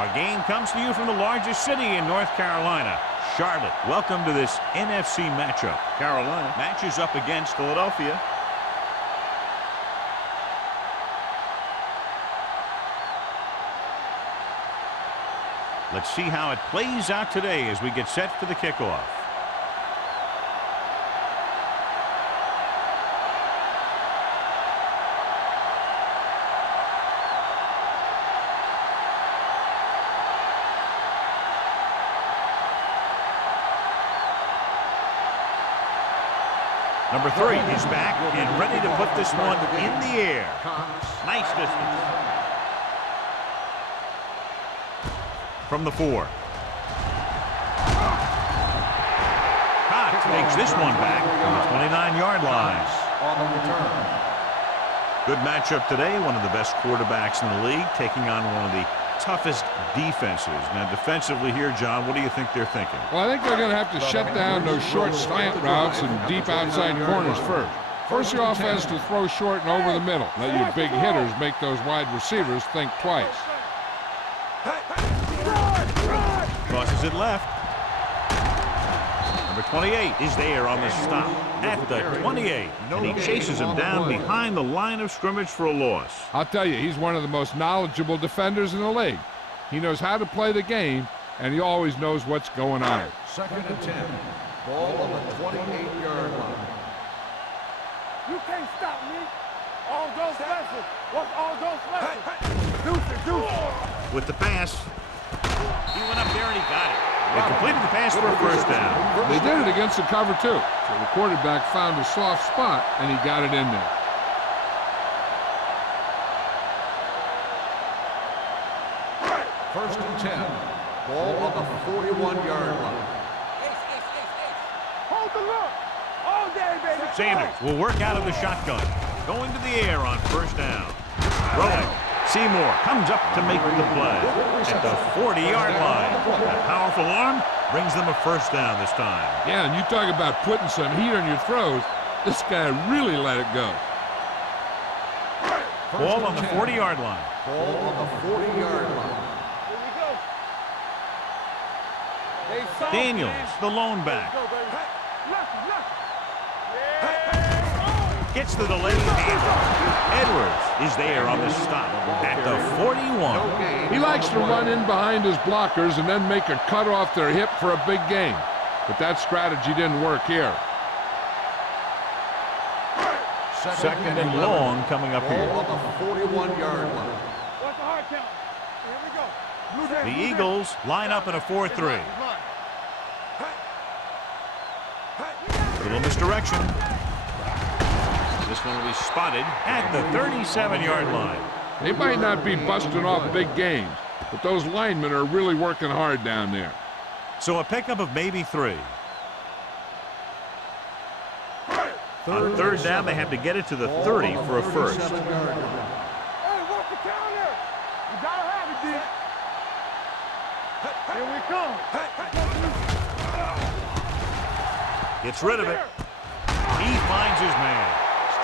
Our game comes to you from the largest city in North Carolina, Charlotte. Welcome to this NFC matchup. Carolina matches up against Philadelphia. Let's see how it plays out today as we get set for the kickoff. Number 3 is back and ready to put this one in the air. Nice distance. From the 4. Cox takes this one back from the 29-yard line. Good matchup today. One of the best quarterbacks in the league taking on one of the toughest defenses. Now defensively here, John, what do you think they're thinking? Well, I think they're going to have to shut down those short slant routes and deep outside corners first. Force your offense to throw short and over the middle. Let your big hitters make those wide receivers think twice. Crosses it left. Number 28 is there on the stop at the 28. And he chases him down behind the line of scrimmage for a loss. I'll tell you, he's one of the most knowledgeable defenders in the league. He knows how to play the game, and he always knows what's going on. 2nd and 10. Ball on the 28-yard line. You can't stop me. All go special. What's all go special? Deuce. With the pass, he went up there and he got it. They completed the pass for a first down. They did it against the cover, too. So the quarterback found a soft spot, and he got it in there. First and 10. Ball on the 41-yard line. Hold the look. All day, baby. Sanders will work out of the shotgun. Going to the air on first down. Throwing. Seymour comes up to make the play at the 40-yard line. That powerful arm brings them a first down this time. Yeah, and you talk about putting some heat on your throws. This guy really let it go. Ball on the 40-yard line. Ball on the 40-yard line. Daniels, the lone back. Gets the delayed handoff. Edwards is there on the stop at the 41. He likes to run in behind his blockers and then make a cut off their hip for a big gain. But that strategy didn't work here. Second and long coming up here. Ball on the 41-yard line. What's the hard count? Here we go. The Eagles line up in a 4-3. Little misdirection. This one will be spotted at the 37-yard line. They might not be busting off big games, but those linemen are really working hard down there. So a pickup of maybe 3. On third down, they have to get it to the 30 for a first. Hey, what's the counter? You gotta have it, D. Here we come. Gets rid of it. He finds his man.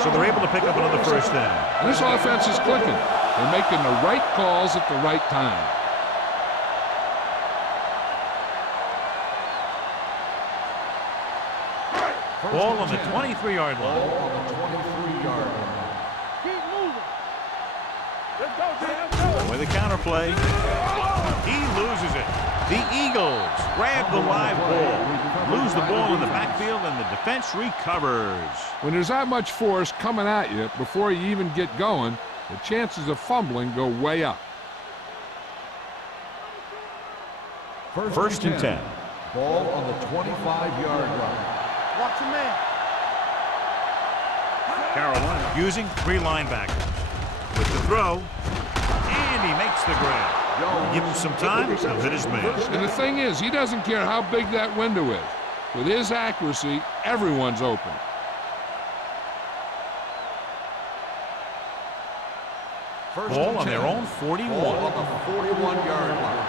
So they're able to pick up another first down. This offense is clicking. They're making the right calls at the right time. Ball on the 23-yard line. Ball on the 23-yard line. Keep moving. Let's go, D. Let's go. With a counterplay, he loses it. The Eagles grab the live ball, lose the ball in the backfield, and the defense recovers. When there's that much force coming at you before you even get going, the chances of fumbling go way up. First and 10. Ball on the 25-yard line. Watch your man. Carolina using 3 linebackers. With the throw, and he makes the grab. Give him some time, he'll hit his man. And the thing is, he doesn't care how big that window is. With his accuracy, everyone's open. Ball on their own 41. Ball on the 41-yard line.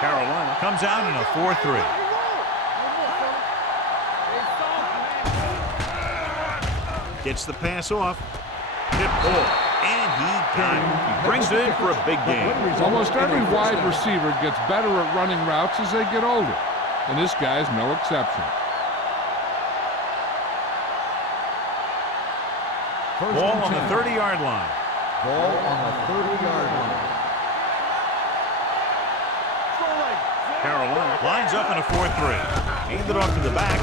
Carolina comes out in a 4-3. Gets the pass off. Tip ball. And he time. He brings it in for a big game. Almost every wide receiver gets better at running routes as they get older, and this guy's no exception. Ball on the 30-yard line. Ball on the 30-yard line. Carolina lines up in a 4-3. Handed off to the back.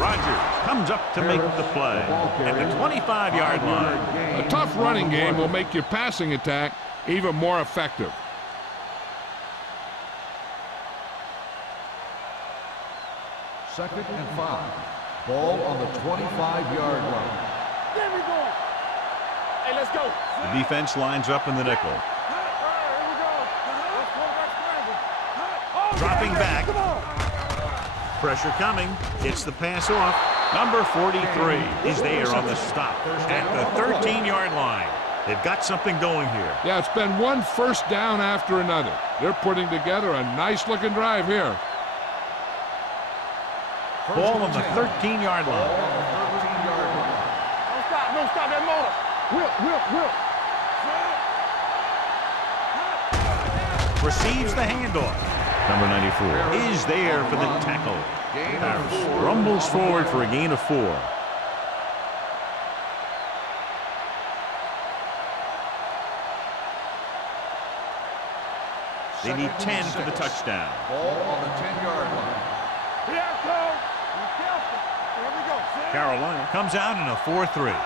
Rogers comes up to make the play at the 25-yard line. A tough running game will make your passing attack even more effective. Second and 5. Ball on the 25-yard line. There we go. Hey, let's go. The defense lines up in the nickel. Dropping back. Pressure coming. Gets the pass off. Number 43 is there on the stop at the 13-yard line. They've got something going here. Yeah, it's been one first down after another. They're putting together a nice-looking drive here. Ball on the 13-yard line. Don't stop that motor. Whip. Receives the handoff. Number 94 is there for the tackle. Harris rumbles forward for a gain of 4. They need 10 for the touchdown. Ball on the 10-yard line. Here it goes. Be careful. Here we go. Carolina comes out in a 4-3.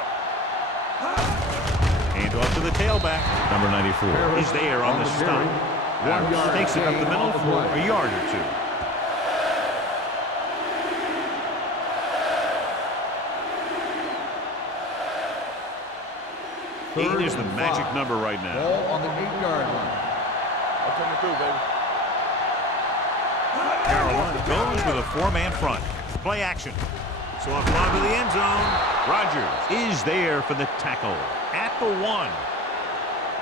Hand off to the tailback. Number 94 is there on the stop. Harris takes it up the middle for a yard or 2. 8 is the magic number right now. Ball on the 8-yard line. I'll come through, baby. Carolina goes with a 4-man front. Play action. So off long to the end zone. Rogers is there for the tackle at the 1.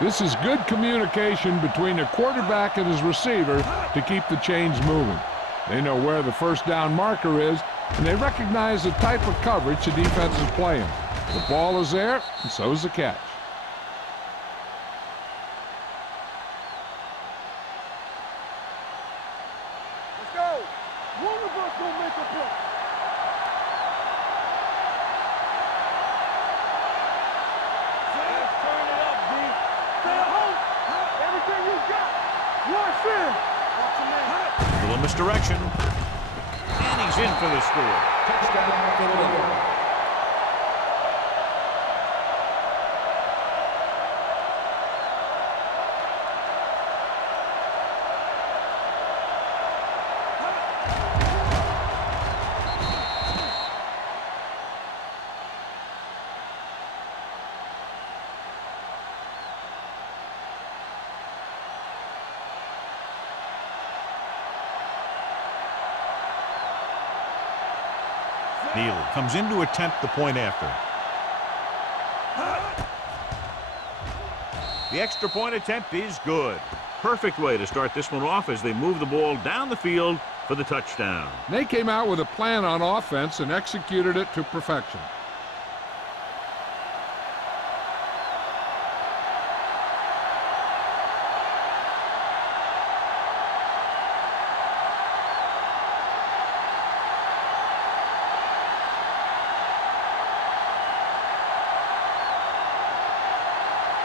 This is good communication between the quarterback and his receiver to keep the chains moving. They know where the first down marker is, and they recognize the type of coverage the defense is playing. The ball is there, and so is the catch. Let's go. One of us gonna make a play. Turn it up, D. Stay home. Everything you got. Rush in. Watch your man. Little misdirection. And he's in for the score. Touchdown, Philadelphia. Neely comes in to attempt the point after. The extra point attempt is good. Perfect way to start this one off as they move the ball down the field for the touchdown. They came out with a plan on offense and executed it to perfection.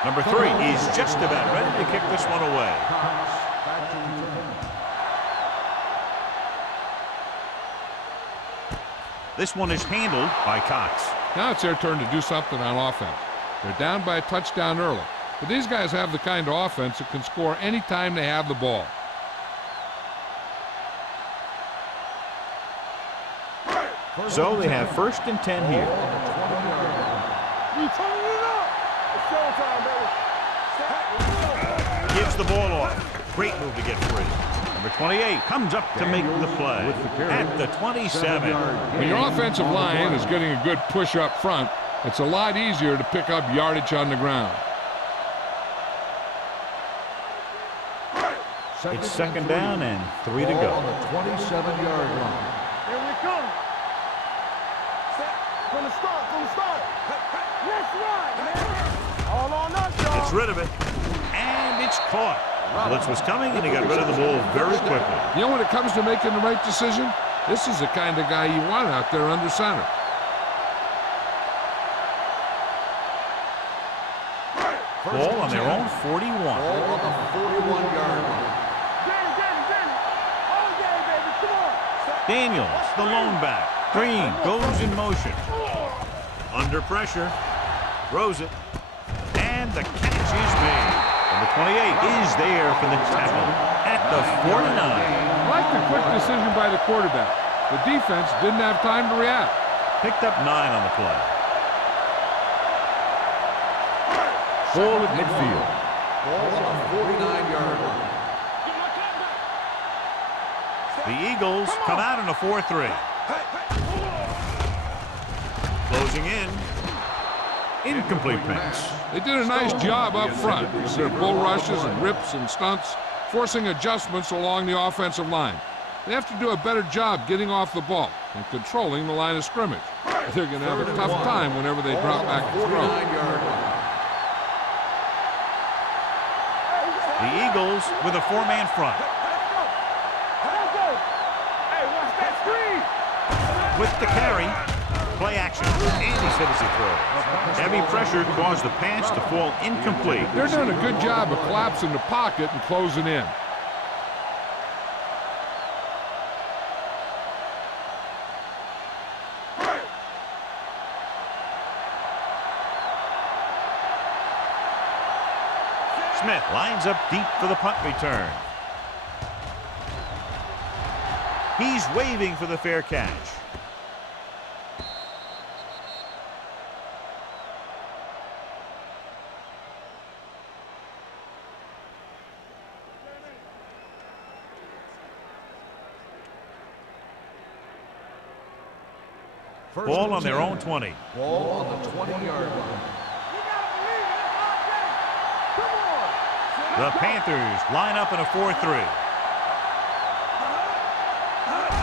Number 3 is just about ready to kick this one away. This one is handled by Cox. Now it's their turn to do something on offense. They're down by a touchdown early, but these guys have the kind of offense that can score anytime they have the ball. So they have 1st and 10 here. We turning it up. It's showtime, baby. Gives the ball off. Great move to get free. Number 28 comes up to make the play at the 27. When your offensive line is getting a good push up front, it's a lot easier to pick up yardage on the ground. It's 2nd down and 3 to go. On the 27-yard line. Here we come. Set from the start. Let's ride, man. All on us, y'all. Gets rid of it, and it's caught. Blitz was coming, and he got rid of the ball very quickly. You know, when it comes to making the right decision, this is the kind of guy you want out there under center. Ball on their own 41. Ball on the 41-yard line. Danny. All game, baby. Come on. Daniels, the lone back. Green goes in motion. Under pressure. Throws it. And the catch is made. Number 28 is there for the tackle at the 49. I like the quick decision by the quarterback. The defense didn't have time to react. Picked up 9 on the play. Ball at midfield. Ball on the 49-yard line. The Eagles come out in a 4-3. Closing in. Incomplete pass. They did a nice job up front with their bull rushes and rips and stunts, forcing adjustments along the offensive line. They have to do a better job getting off the ball and controlling the line of scrimmage. They're going to have a tough time whenever they drop back to throw. The Eagles with a 4-man front. Let's go. Hey, watch that screen. With the carry, play action, and he's hit as he throws. Heavy pressure caused the pass to fall incomplete. They're doing a good job of collapsing the pocket and closing in. Smith lines up deep for the punt return. He's waving for the fair catch. Ball on their own 20. Ball on the 20-yard line. The Panthers line up in a 4-3.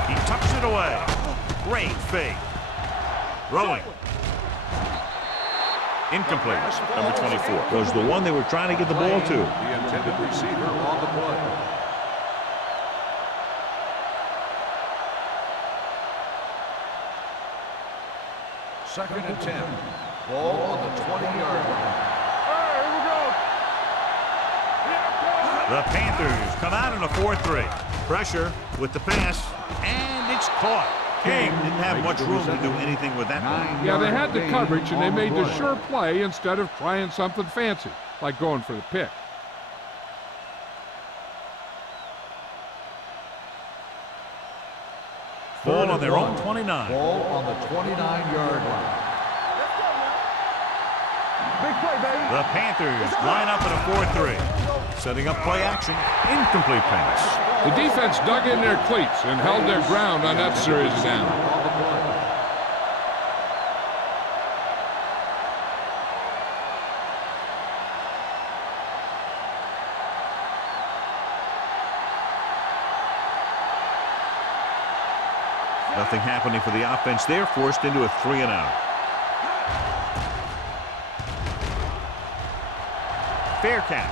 He tucks it away. Great fake. Throwing. Incomplete. Number 24 was the one they were trying to get the ball to. The intended receiver on the play. Second and 10. Ball on the 20-yard line. The Panthers come out in a 4-3. Pressure with the pass, and it's caught. King didn't have much room to do anything with that one. Yeah, they had the coverage, and they made the sure play instead of trying something fancy, like going for the pick. Ball on their own 29. Ball on the 29-yard line. Big play, baby. The Panthers line up in a 4-3. Setting up play action. Incomplete pass. The defense dug in their cleats and held their ground on that series down. Nothing happening for the offense. They're forced into a 3-and-out. Fair catch.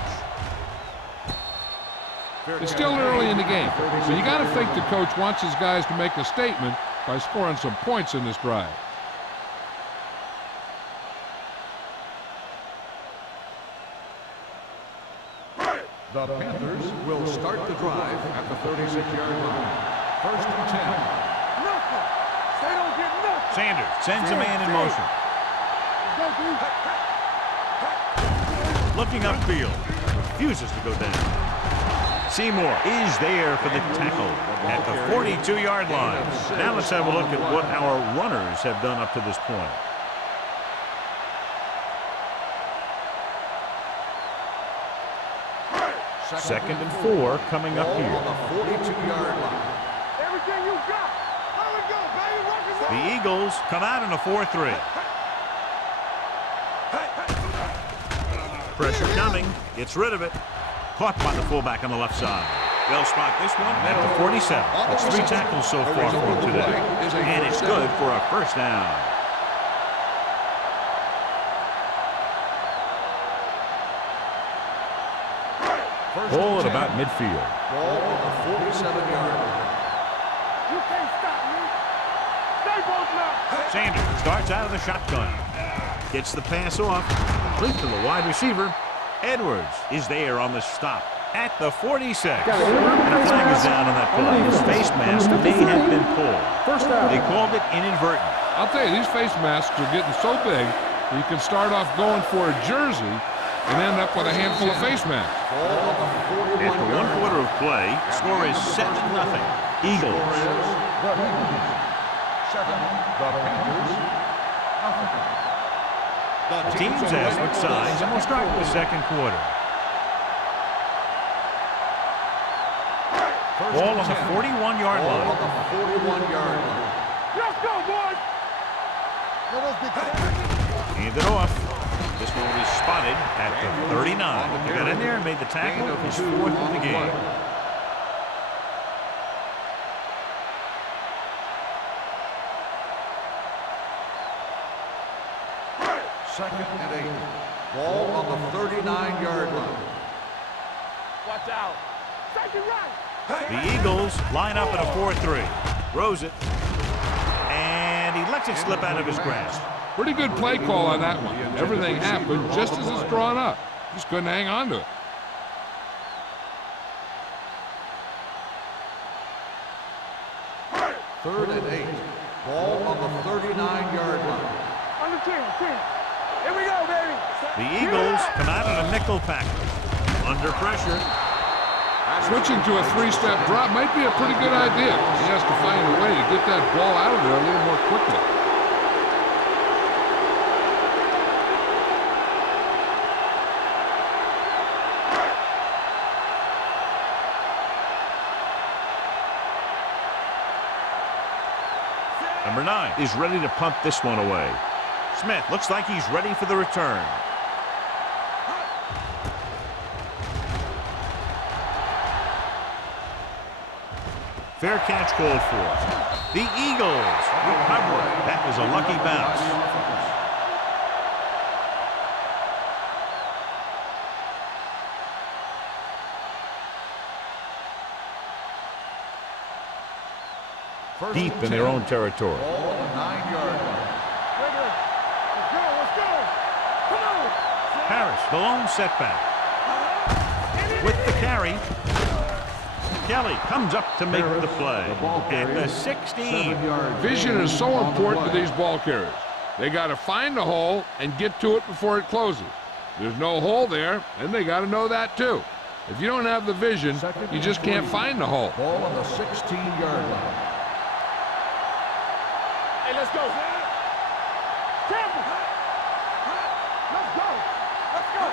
It's still early in the game, so you got to think the coach wants his guys to make a statement by scoring some points in this drive. The Panthers will start the drive at the 36-yard line. First and 10. Nothing. They don't get nothing. Sanders sends a man in motion. Looking upfield. Refuses to go down. Seymour is there for the tackle at the 42-yard line. Now let's have a look at what our runners have done up to this point. Second and 4 coming up here. On the 42-yard line. Everything you got. How we go, baby? Rock and roll. The Eagles come out in a 4-3. Pressure coming. Gets rid of it. Caught by the fullback on the left side. They'll spot this one at the 47. It's 3 tackles so far for him today. And it's good for a first down. Ball at about midfield. Ball on the 47-yard line. You can't stop me. Stay both now. Sanders starts out of the shotgun. Gets the pass off. Complete to the wide receiver. Edwards is there on the stop at the 46. And a flag is down on that play. His face mask may have been pulled. They called it inadvertent. I'll tell you, these face masks are getting so big you can start off going for a jersey and end up with a handful of face masks. After 1 quarter of play, the score is 7-0. Eagles. The Panthers. The teams have switched sides, and we'll start the second quarter. Ball on the 41-yard Ball line. on the 41-yard line. Let's go, boys. Hand it off. This one will be spotted at the 39. He got in there and made the tackle. His 4th of the game. Second and 8. Ball on the 39-yard line. Watch out. Take it right. The Eagles line up in a 4-3. Throws it. And he lets it slip out of his grasp. Pretty good play call on that one. Everything happened just as it's drawn up. Just couldn't hang on to it. Third and 8. Ball on the 39-yard line. On the 10. Here we go, baby. The Eagles come out in a nickel package. Under pressure. Switching to a 3-step drop might be a pretty good idea. He has to find a way to get that ball out of there a little more quickly. Number 9 is ready to punt this one away. Smith looks like he's ready for the return. Fair catch called for. The Eagles recover. That was a lucky bounce. Deep in their own territory. Ball on the 9-yard line. Let's go. Come on. Harris, the lone setback. With the carry. Kelly comes up to make the play at the 16. Vision is so important to these ball carriers. They got to find the hole and get to it before it closes. There's no hole there, and they got to know that too. If you don't have the vision, you just can't find the hole. Ball on the 16-yard line. Hey, let's go. Temple. Let's go. Let's go.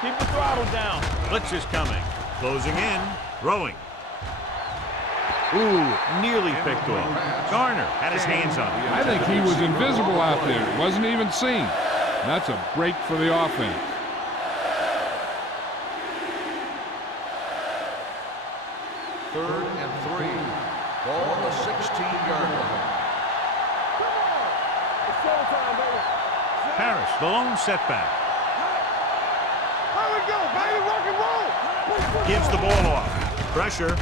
Keep the throttle down. Blitz is coming. Closing in. Throwing. Ooh, nearly picked off. Garner had his hands on it. I think he was invisible out there. Wasn't even seen. That's a break for the offense. Third and 3. Ball on the 16-yard line. It's showtime, baby. Harris, the lone setback. Here we go, baby. Rock and roll. Gives the ball off. Pressure.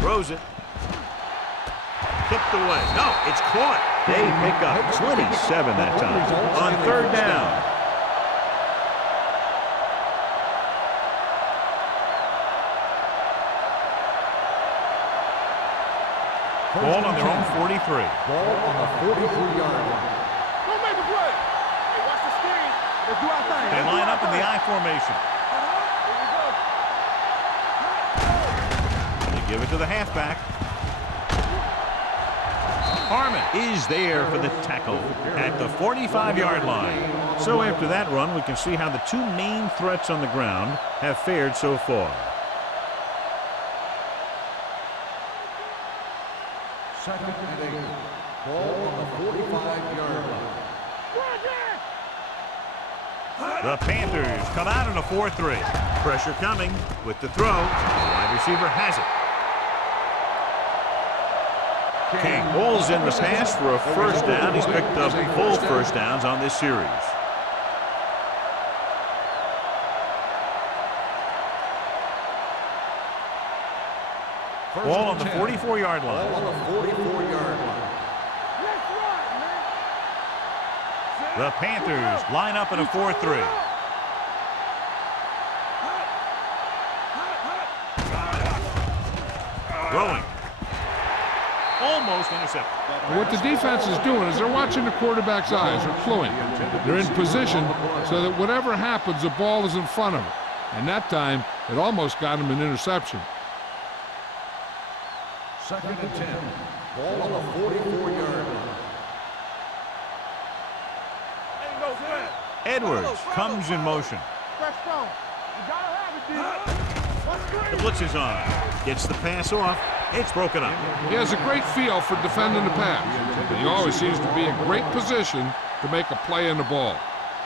Throws it. Tipped away. No, it's caught. They pick up 27 that time. On 3rd down. Ball on their own 43. Ball on the 43-yard line. Don't make a play. Hey, watch the screen. Let's do our thing. They line up in the I formation. Here we go. They give it to the halfback. Harmon is there for the tackle at the 45-yard line. So after that run, we can see how the two main threats on the ground have fared so far. Second and 8. Ball on the 45-yard line. The Panthers come out in a 4-3. Pressure coming with the throw. The wide receiver has it. King rolls in the pass for a first down. He's picked up full first downs on this series. Ball on the 44-yard line. Ball on the 44-yard line. Let's run, man. The Panthers line up in a 4-3. Throwing. Almost intercepted. What the defense is doing is they're watching the quarterback's eyes. They're cluing. They're in position so that whatever happens, the ball is in front of them. And that time, it almost got him an interception. 2nd and 10. Ball on the 44-yard line. Ain't no fair. Edwards comes in motion. Fresh stone. You gotta have it, D. The blitz is on. Gets the pass off. It's broken up. He has a great feel for defending the pass. And he always seems to be in great position to make a play in the ball.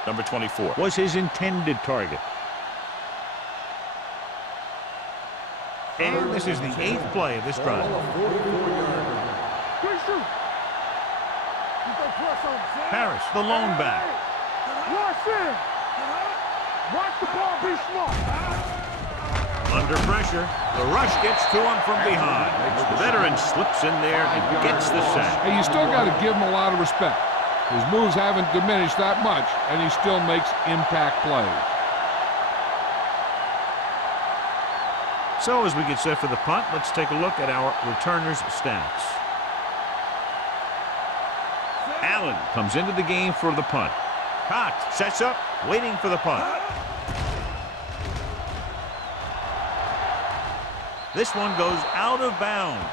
Number 24 was his intended target. And this is the 8th play of this drive. Harris, the lone back. Rush in. Watch the ball, be smart. Under pressure, the rush gets to him from behind. The veteran slips in there and gets the sack. Hey, you still got to give him a lot of respect. His moves haven't diminished that much, and he still makes impact plays. So as we get set for the punt, let's take a look at our returners' stats. Allen comes into the game for the punt. Cox sets up, waiting for the punt. This one goes out of bounds.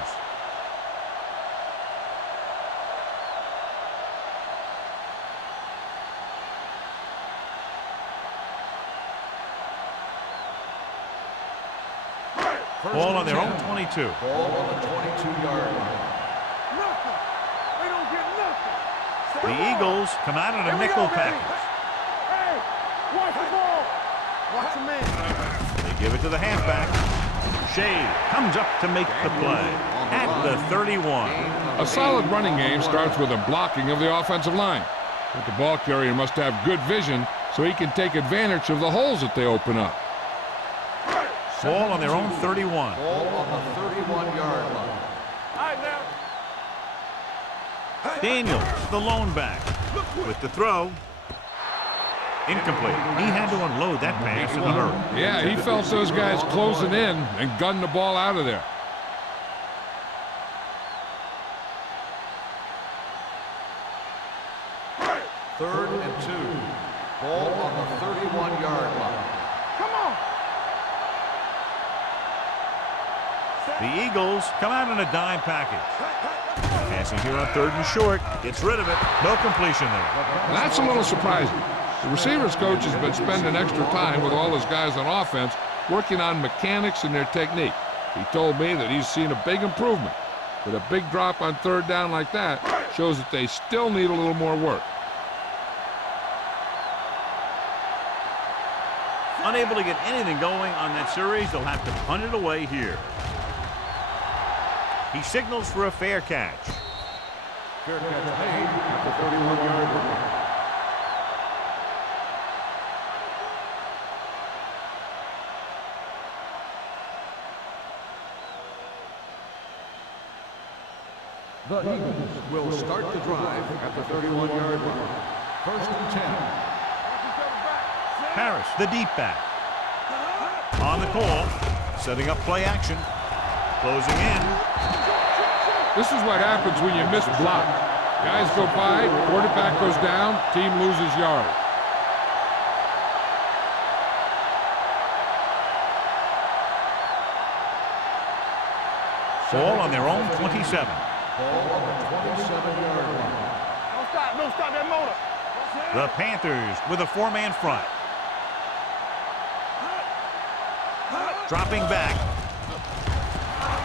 Ball on their own 22. Ball on the 22-yard line. Nothing. They don't get nothing. The Eagles come out in a nickel package. Hey, watch the ball. Watch the man. They give it to the halfback. Shea comes up to make the play at the 31. A solid running game starts with a blocking of the offensive line. But the ball carrier must have good vision so he can take advantage of the holes that they open up. Ball on their own 31. Ball on the 31-yard line. All right, now. Daniels, the lone back, with the throw. Incomplete. He had to unload that pass in a hurry. Yeah, he felt those guys closing in and gunned the ball out of there. Third and 2. Ball on the 31-yard line. Come on. The Eagles come out in a dime package. Passing here on 3rd and short. Gets rid of it. No completion there. That's a little surprising. The receivers coach has been spending extra time with all his guys on offense working on mechanics and their technique. He told me that he's seen a big improvement. But a big drop on 3rd down like that shows that they still need a little more work. Unable to get anything going on that series, they'll have to punt it away here. He signals for a fair catch. Fair catch made at the 31-yard line. The Eagles will start the drive at the 31-yard line. 1st and 10. Harris, the deep back. On the call, setting up play action. Closing in. This is what happens when you miss block. Guys go by, quarterback goes down, team loses yards. Ball on their own 27. Ball on the 27-yard line. Don't stop that motor. The Panthers with a 4-man front. Dropping back.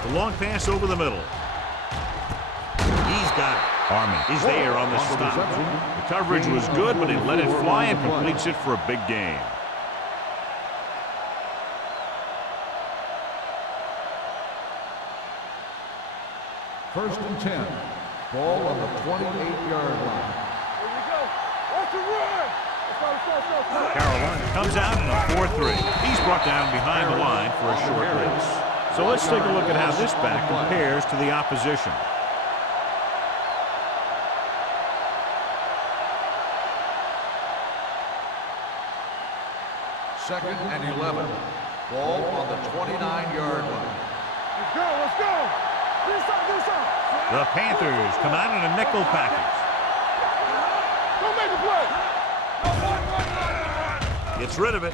The long pass over the middle. He's got it. Harmon is there on the stop. The coverage was good, but he let it fly and completes it for a big gain. First and 10. Ball on the 28-yard line. There you go. Watch the run. Carolina comes out in a 4-3. He's brought down behind the line for a short race. So let's take a look at how this back compares to the opposition. Second and 11. Ball on the 29-yard line. Let's go, let's go. Do something. The Panthers come out in a nickel package. Don't make a play. Gets rid of it.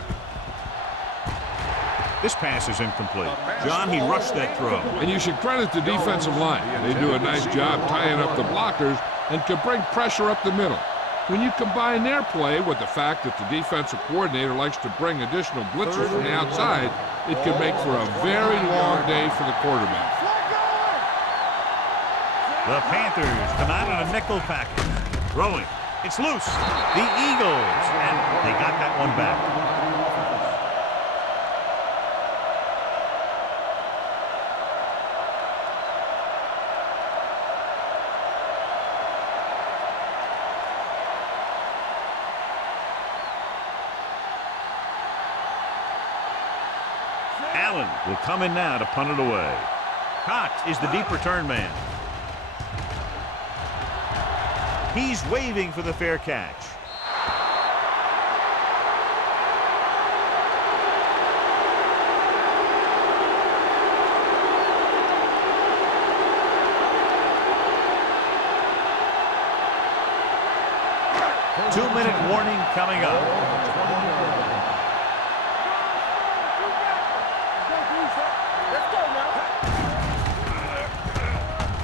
This pass is incomplete. John, he rushed that throw. And you should credit the defensive line. They do a nice job tying up the blockers and can bring pressure up the middle. When you combine their play with the fact that the defensive coordinator likes to bring additional blitzers from the outside, it can make for a very long day for the quarterback. The Panthers come out in a nickel package. Throwing. It's loose. The Eagles. And they got that one back. Allen will come in now to punt it away. Cox is the deep return man. He's waving for the fair catch. Two-minute warning coming up.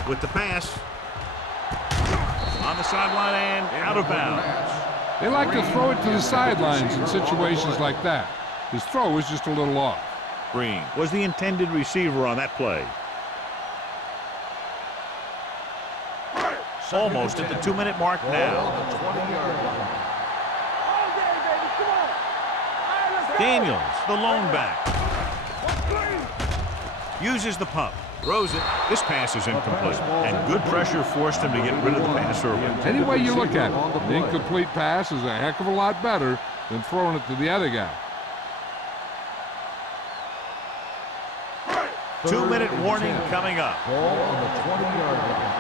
With the pass on the sideline and out of bounds. They like to throw it to the sidelines in situations like that. His throw was just a little off. Green was the intended receiver on that play. Almost at the 2-minute mark now. Daniels, the lone back. Uses the pump. Throws it. This pass is incomplete. And good pressure forced him to get rid of the pass early. Any way you look at it, an incomplete pass is a heck of a lot better than throwing it to the other guy. 2-minute warning coming up. Ball on the 20-yard line.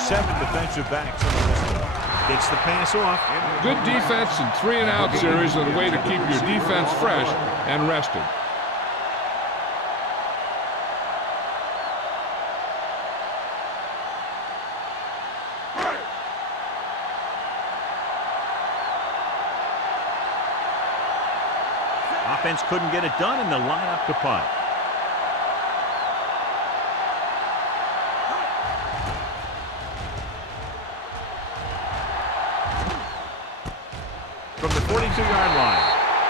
7 defensive backs on the list. Gets the pass off. Good defense and 3-and-out series are the way to keep your defense fresh and rested. Offense couldn't get it done, and they'll line up to punt. From the 42-yard line.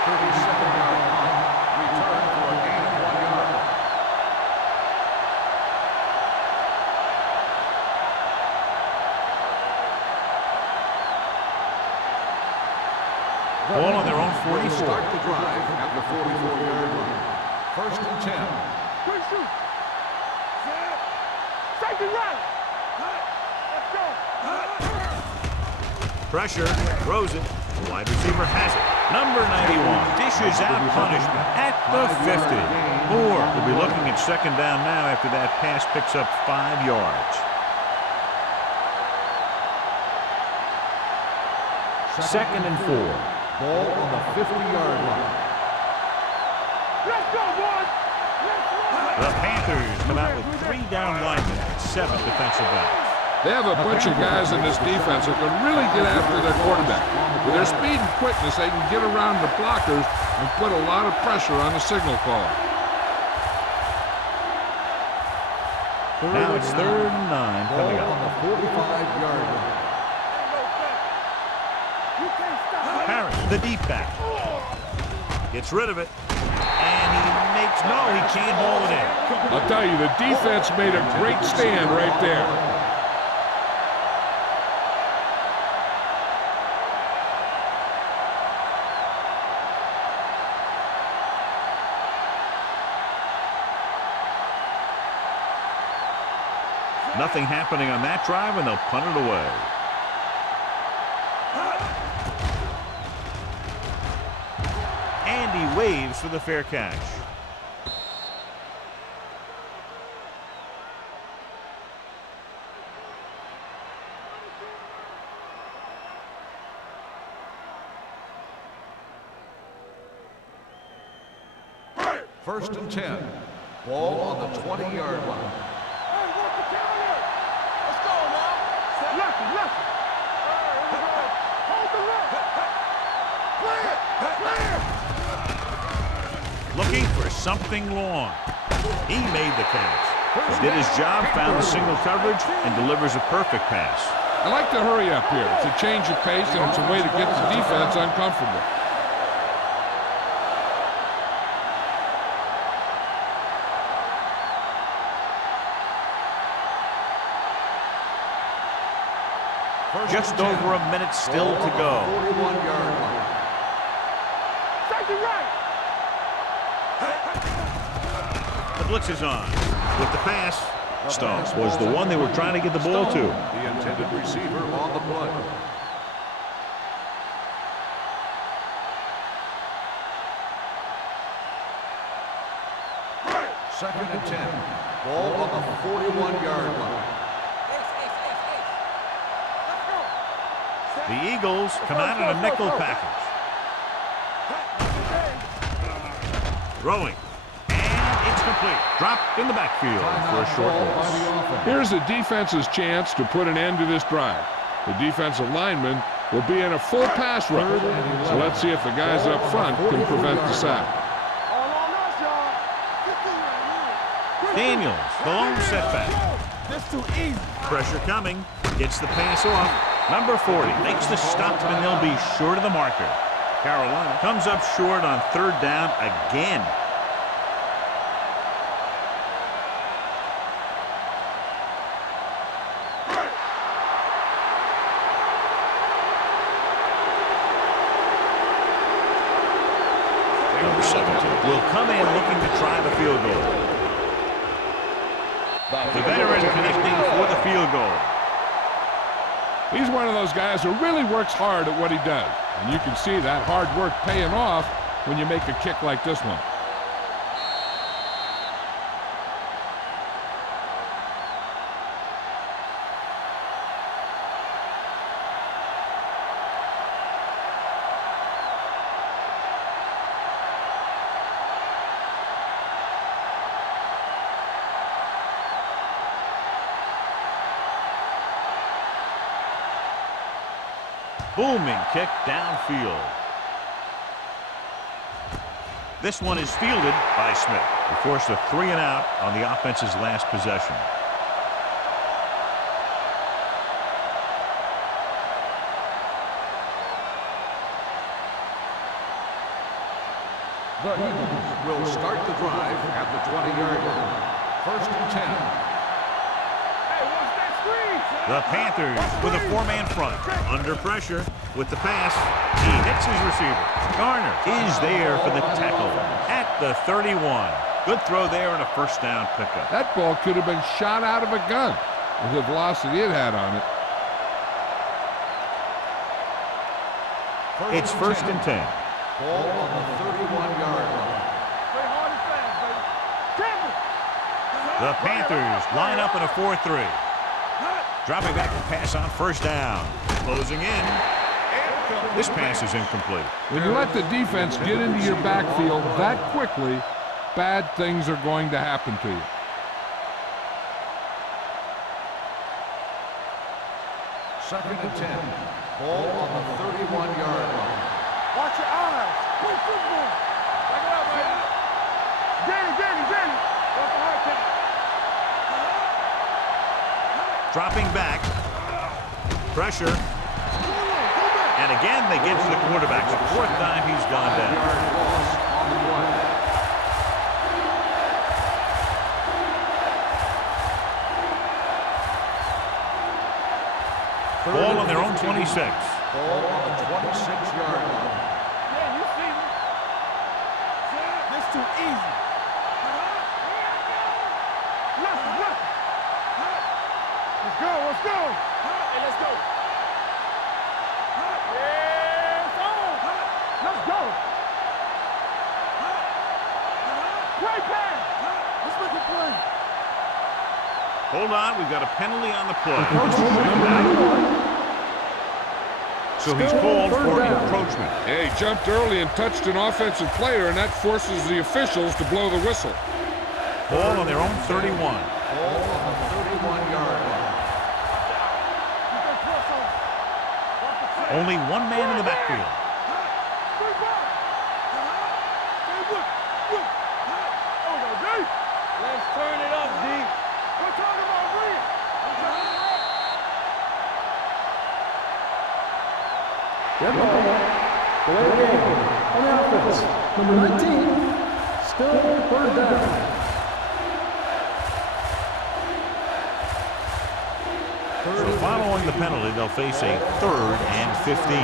37-yard line. Return for a gain of 1 yard. Ball on their own 44. Start the drive at the 44-yard line. First and 10. Quick shoot. Safety right. Let's go. Pressure. Throws it. The wide receiver has it. Number 91 dishes out punishment at the 50. Moore will be looking at second down now after that pass picks up 5 yards. Second and 4. Ball on the 50-yard line. Let's go, boys. Let's go. The Panthers come out with 3 down linemen and 7 defensive backs. They have a bunch of guys in this defense that can really get after their quarterback. With their speed and quickness, they can get around the blockers and put a lot of pressure on the signal caller. Now it's 3rd and 9 coming Ball up. on the 45-yard line. You can't stop me. Harris, the deep back. Gets rid of it. And he makes, no, he can't haul it in. I'll tell you, the defense made a great stand right there. Nothing happening on that drive, and they'll punt it away. And he waves for the fair catch. First and 10. Ball on the 20-yard line. Hey, work the counter. Let's go now. Left. Hold the left. Clear. Looking for something long. He made the catch. Did his job, found the single coverage, and delivers a perfect pass. I like to hurry up here. It's a change of pace, and it's a way to get the defense uncomfortable. Just over a minute still to go. 41-yard line. Safety right. The blitz is on. With the pass, Stone was the one they were trying to get the ball to. The intended receiver on the play. Second and 10. Ball on the 41-yard line. The Eagles come out in a nickel package. Throwing. And it's complete. Dropped in the backfield for a short loss. Here's the defense's chance to put an end to this drive. The defensive lineman will be in a full pass rush. So let's see if the guys up front can prevent the sack. All on us, y'all. Daniels, the lone setback. This too easy. Pressure coming. Gets the pass off. Number 40 makes the stop, and they'll be short of the marker. Carolina comes up short on third down again. Number 17 will come in looking to try the field goal. The veteran connecting for the field goal. He's one of those guys who really works hard at what he does. And you can see that hard work paying off when you make a kick like this one. Booming kick downfield. This one is fielded by Smith. He forced a 3-and-out on the offense's last possession. The Eagles will start the drive at the 20-yard line. First and 10. Hey, watch that screen. The Panthers with a 4-man front. Under pressure with the pass. He hits his receiver. Garner is there for the tackle at the 31. Good throw there and a first down pickup. That ball could have been shot out of a gun with the velocity it had on it. It's first and 10. Ball on the 31-yard line. Play hard and fast, baby. Tackle. The Panthers line up in a 4-3. Dropping back to pass on first down. Closing in. This pass is incomplete. When you let the defense get into your backfield that quickly, bad things are going to happen to you. Second and 10. Ball on the 31-yard line. Watch your eyes. Quick football. Back it up, man. Danny. Watch the hard count. Dropping back. Pressure. And again, they get to the quarterback. The fourth time he's gone down. Yard loss on the play. Ball on their own 26. Ball on the 26-yard line. Yeah, you see me. This too easy. Left. Let's go. Hey, let's go. Yeah, it's on. Let's go. Hold on, we've got a penalty on the play. So he's called for encroachment. Yeah, he jumped early and touched an offensive player, and that forces the officials to blow the whistle. Ball on their own 31. Ball on the 31-yard line. Only one man in the backfield. Let's turn it up, D. We're talking about Reed. Red ball. Delay game. On the offense. Number 19. Still third down. So following the penalty, they'll face a 3rd and 15.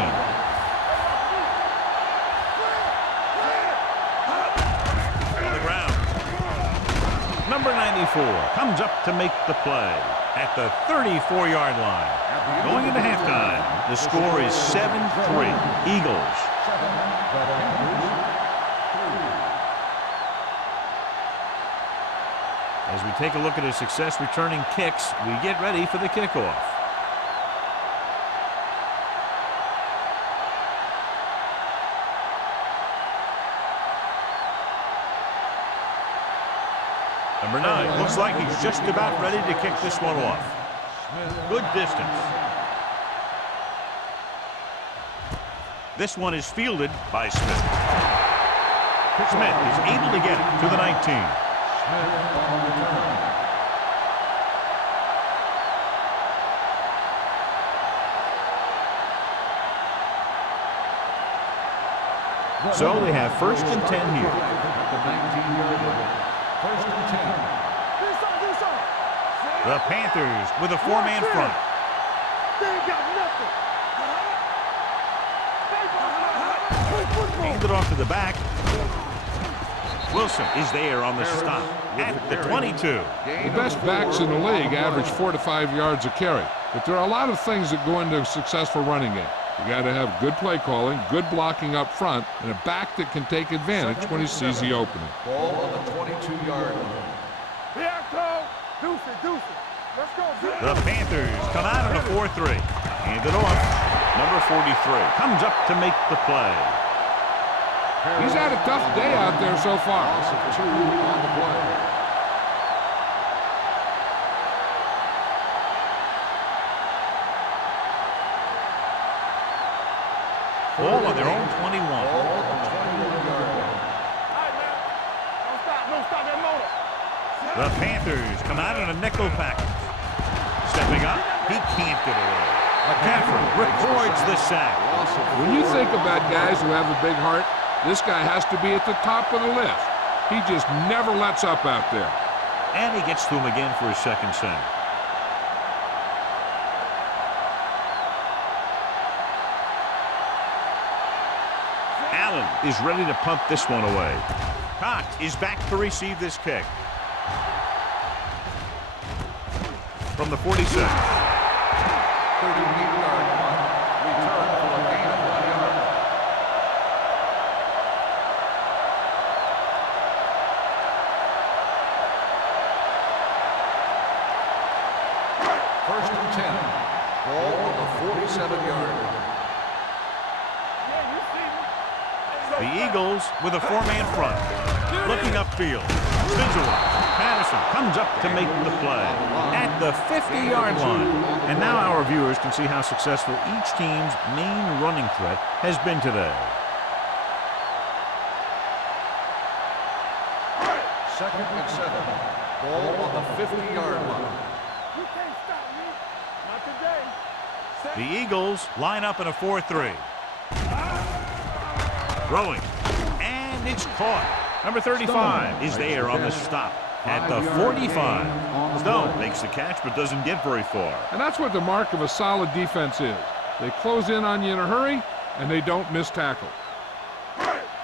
On the ground. Number 94 comes up to make the play at the 34-yard line. Going into halftime, the score is 7-3. Eagles. As we take a look at his success returning kicks, we get ready for the kickoff. Number 9 looks like he's just about ready to kick this one off. Good distance. This one is fielded by Smith. Smith is able to get it to the 19. So they have 1st and 10 here. The 19-yard line. 1st and 10. The Panthers with a 4-man front. They ain't got nothing. Handed off to the back. Wilson is there on the stop at the 22. The best backs in the league average 4 to 5 yards a carry. But there are a lot of things that go into a successful running game. You got to have good play calling, good blocking up front, and a back that can take advantage when he sees the opening. Ball on the 22-yard line. Let's go, Deuce. The Panthers come out in a 4-3. Handed off. Number 43 comes up to make the play. He's had a tough day out there so far. Loss of 2 on the play. Ball on their own 21. Ball on the 21-yard line. All right, man. Don't stop that motor. The Panthers come out in a nickel package. Stepping up, he can't get away. McCaffrey records the sack. When you think about guys who have a big heart, this guy has to be at the top of the list. He just never lets up out there. And he gets to him again for his 2nd sack. Allen is ready to punt this one away. Cox is back to receive this kick. From the 47. 38-yard punt. Return for a gain of 1 yard. First and 10. Ball on the 47-yard line. The Eagles with a 4-man front. Looking upfield. Spindler. Patterson comes up to make the play at the 50-yard line. And now our viewers can see how successful each team's main running threat has been today. 2nd and 7. Ball on the 50-yard line. You can't stop me. Not today. The Eagles line up in a 4-3. Throwing. And it's caught. Number 35 is there on the stop at the 45. Stone makes the catch but doesn't get very far. And that's what the mark of a solid defense is. They close in on you in a hurry, and they don't miss tackle.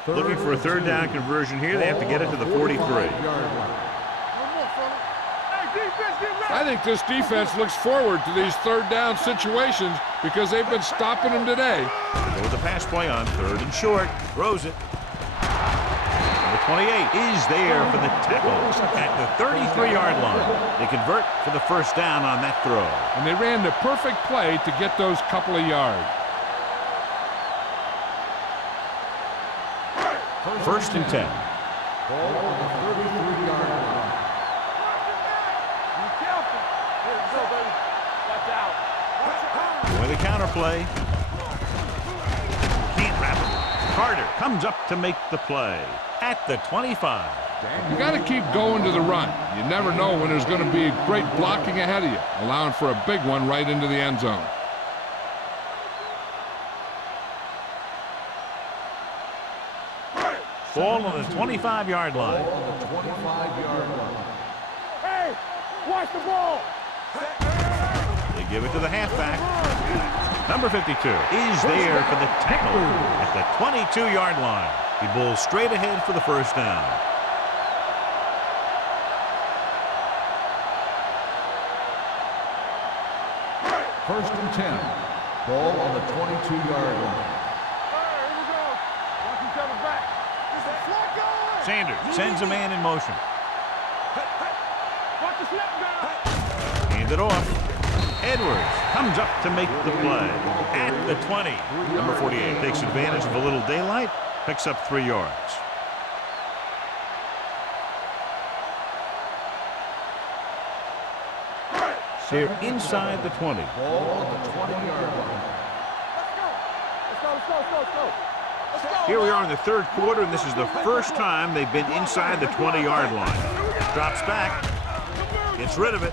Looking for a 3rd down conversion here. They have to get it to the 43. I think this defense looks forward to these 3rd down situations because they've been stopping them today. Go with the pass play on 3rd and short. Throws it. Number 28 is there for the tackle at the 33-yard line. They convert for the first down on that throw. And they ran the perfect play to get those couple of yards. First and 10. Ball on the 33-yard line. Be careful. Here we go, baby. Watch out. With a counter play. Can't wrap it. Carter comes up to make the play at the 25. You got to keep going to the run. You never know when there's going to be great blocking ahead of you, allowing for a big one right into the end zone. Ball on the 25-yard line. Ball on the 25-yard line. Hey, watch the ball. They give it to the halfback. Number 52 is there for the tackle at the 22-yard line. He bowls straight ahead for the first down. First and 10. Ball on the 22-yard line. Here we go. Watch each other back. Sanders sends a man in motion. Watch the snap down. Hand it off. Edwards comes up to make the play at the 20. Number 48 takes advantage of a little daylight, picks up 3 yards. They're inside the 20. Ball on the 20-yard line. Let's go. Here we are in the third quarter, and this is the first time they've been inside the 20-yard line. Drops back, gets rid of it.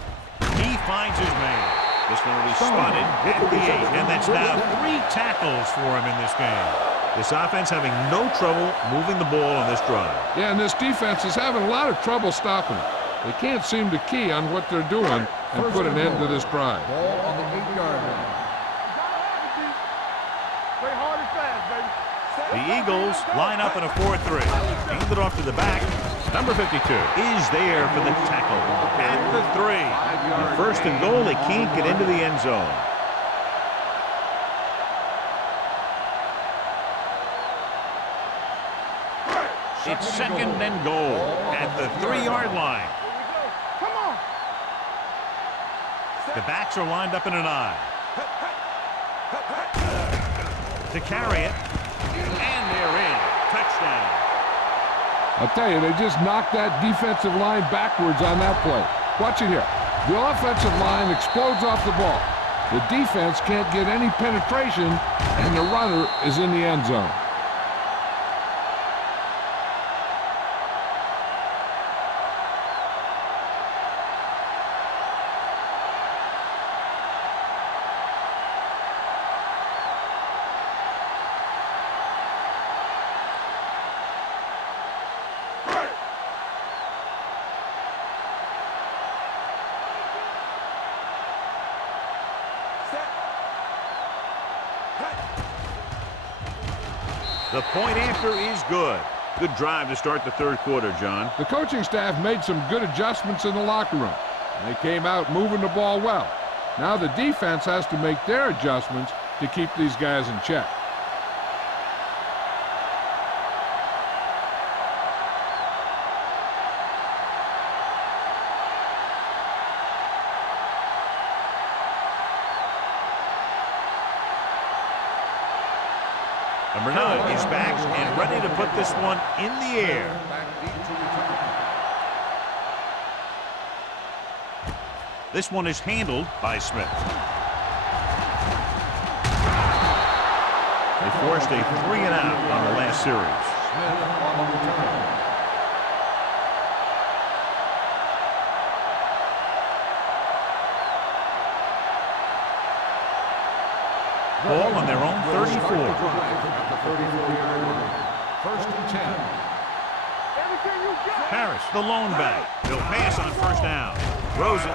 He finds his man. This one will be spotted at the 8, and that's now 3 tackles for him in this game. This offense having no trouble moving the ball on this drive. Yeah, and this defense is having a lot of trouble stopping it. They can't seem to key on what they're doing and put an end to this drive. Ball on the 8-yard line. Play hard and fast, baby. The Eagles line up in a 4-3. Hand it off to the back. Number 52 is there for the tackle at the 3. On first and goal, they can't get into the end zone. It's second and goal at the 3-yard line. Come on. The backs are lined up in an I. To carry it. And they're in. Touchdown. I'll tell you, they just knocked that defensive line backwards on that play. Watch it here. The offensive line explodes off the ball. The defense can't get any penetration, and the runner is in the end zone. The point after is good. Good drive to start the third quarter, John. The coaching staff made some good adjustments in the locker room. They came out moving the ball well. Now the defense has to make their adjustments to keep these guys in check. Number 9 is back and ready to put this one in the air. This one is handled by Smith. They forced a 3-and-out on the last series. Smith on the return. Ball on their own 34. At the 34-yard line. First and 10. Everything you got. Harris, the lone back. They'll pass on first down. Throws it.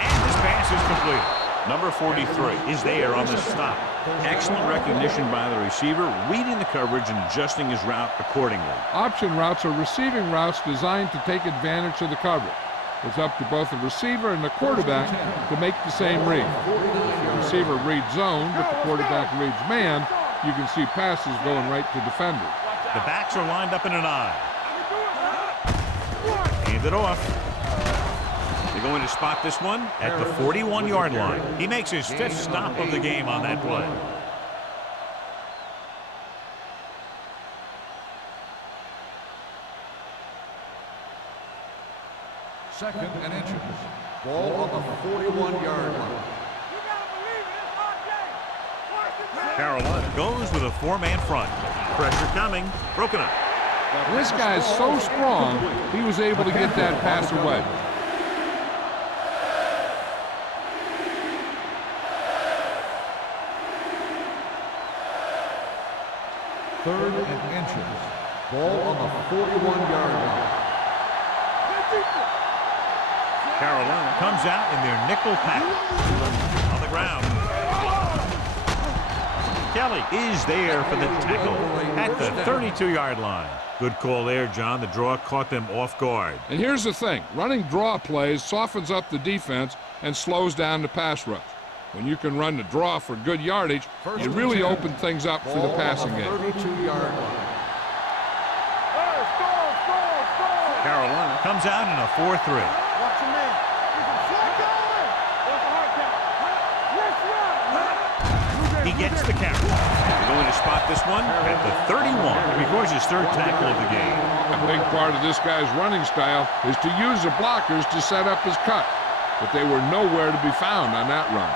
And this pass is complete. Number 43 is there on the stop. Excellent recognition by the receiver, reading the coverage and adjusting his route accordingly. Option routes are receiving routes designed to take advantage of the coverage. It's up to both the receiver and the quarterback to make the same read. If the receiver reads zone, but the quarterback reads man, you can see passes going right to defenders. The backs are lined up in an I. it off. They're going to spot this one at the 41-yard line. He makes his 5th stop of the game on that play. Second and inches. Ball on the 41-yard line. Carolina goes with a 4-man front. Pressure coming. Broken up. This guy's so strong, he was able to get that pass away. Third and inches. Ball on the 41-yard line. Carolina comes out in their nickel package. On the ground. Kelly is there for the tackle at the 32-yard line. Good call there, John. The draw caught them off guard. And here's the thing. Running draw plays softens up the defense and slows down the pass rush. When you can run the draw for good yardage, you really open things up for the passing game. 32-yard line. Carolina comes out in a 4-3. Watch your man. He gets the carry. They're going to spot this one at the 31. He records his 3rd tackle of the game. A big part of this guy's running style is to use the blockers to set up his cut, but they were nowhere to be found on that run.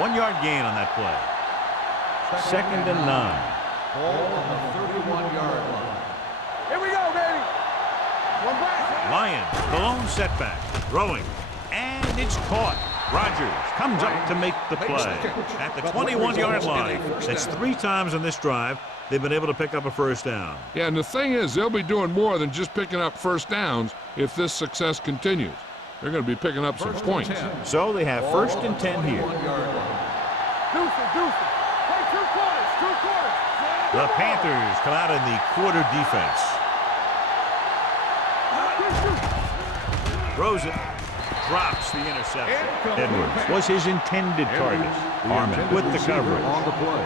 1-yard gain on that play. Second and 9. Ball on the 31-yard line. Here we go, baby. One back. Lions, the lone setback. Throwing. And it's caught. Rodgers comes up to make the play at the 21-yard line. That's 3 times on this drive they've been able to pick up a 1st down. Yeah, and the thing is, they'll be doing more than just picking up 1st downs if this success continues. They're going to be picking up some points. So they have 1st and 10 here. Deuce it. Play 2 quarters. 2 quarters. The Panthers come out in the quarter defense. Throws it. Drops the interception. Edwards was his intended target. Harmon with the coverage. On the play.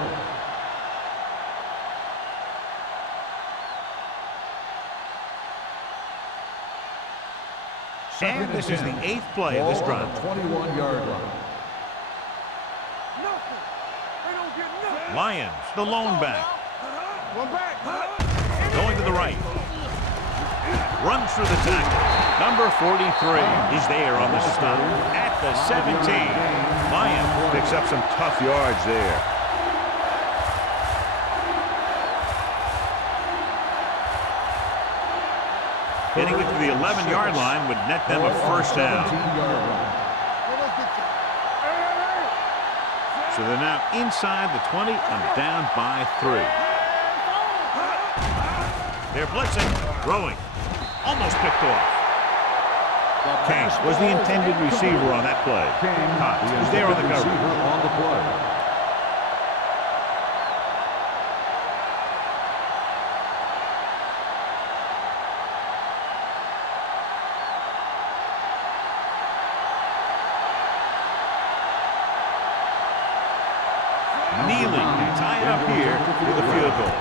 And this is the 8th play of this drive. 21-yard line. Nothing. They don't get nothing. Lions, the lone back. One back. Going to the right. Runs through the tackle. Number 43 is there on the stop at the 17. Lions picks up some tough yards there. Getting it to the 11-yard line would net them a 1st down. So they're now inside the 20 and down by 3. They're blitzing, throwing, almost picked off. King was the intended receiver on that play. Cox is there on the cover. On the play. Neely can tie it up here with a field goal.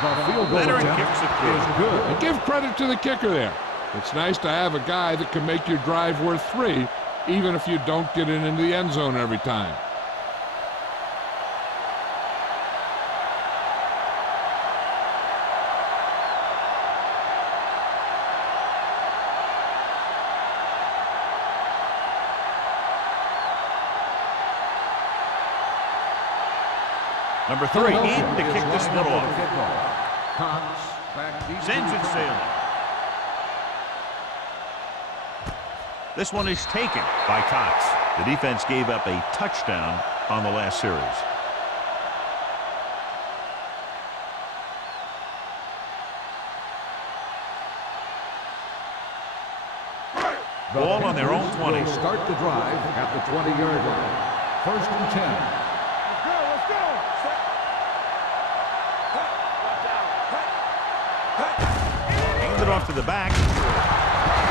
The field goal Leonard attempt kicks it through. is good. And give credit to the kicker there. It's nice to have a guy that can make your drive worth 3, even if you don't get it into the end zone every time. Number 3 in to kick this one off. Cox back deep. Sends it sailing. This one is taken by Cox. The defense gave up a touchdown on the last series. Ball on their own 20. Will start the drive at the 20-yard line. 1st and 10. Let's go. Hands it off to the back.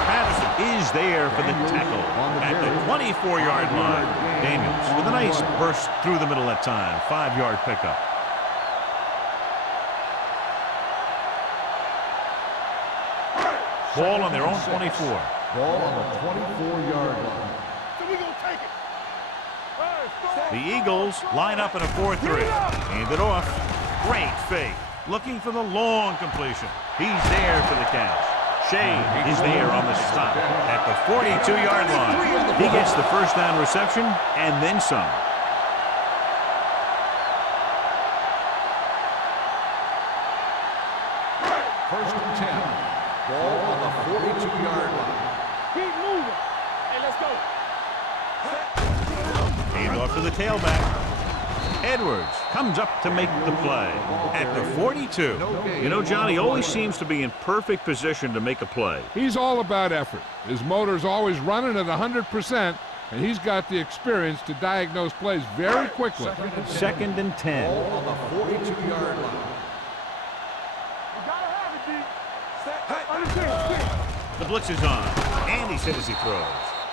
Patterson is there for the tackle at the 24-yard line. Daniels with a nice burst through the middle that time. 5-yard pickup. Ball on their own 24. Ball on the 24-yard line. So we gonna take it. Hey, stop. The Eagles line up in a 4-3. Hand it off. Great fake. Looking for the long completion. He's there for the catch. Shea is there on the stop at the 42-yard line. He gets the first down reception and then some. First and 10. Ball on the 42-yard line. Keep moving. Hey, let's go. Hand off to the tailback. Edwards comes up to make the play at the 42. You know, John, he always seems to be in perfect position to make a play. He's all about effort. His motor's always running at 100%, and he's got the experience to diagnose plays very quickly. Second and 10. Ball on the 42-yard line. You gotta have it, D. Understand. The blitz is on, and he said as he throws.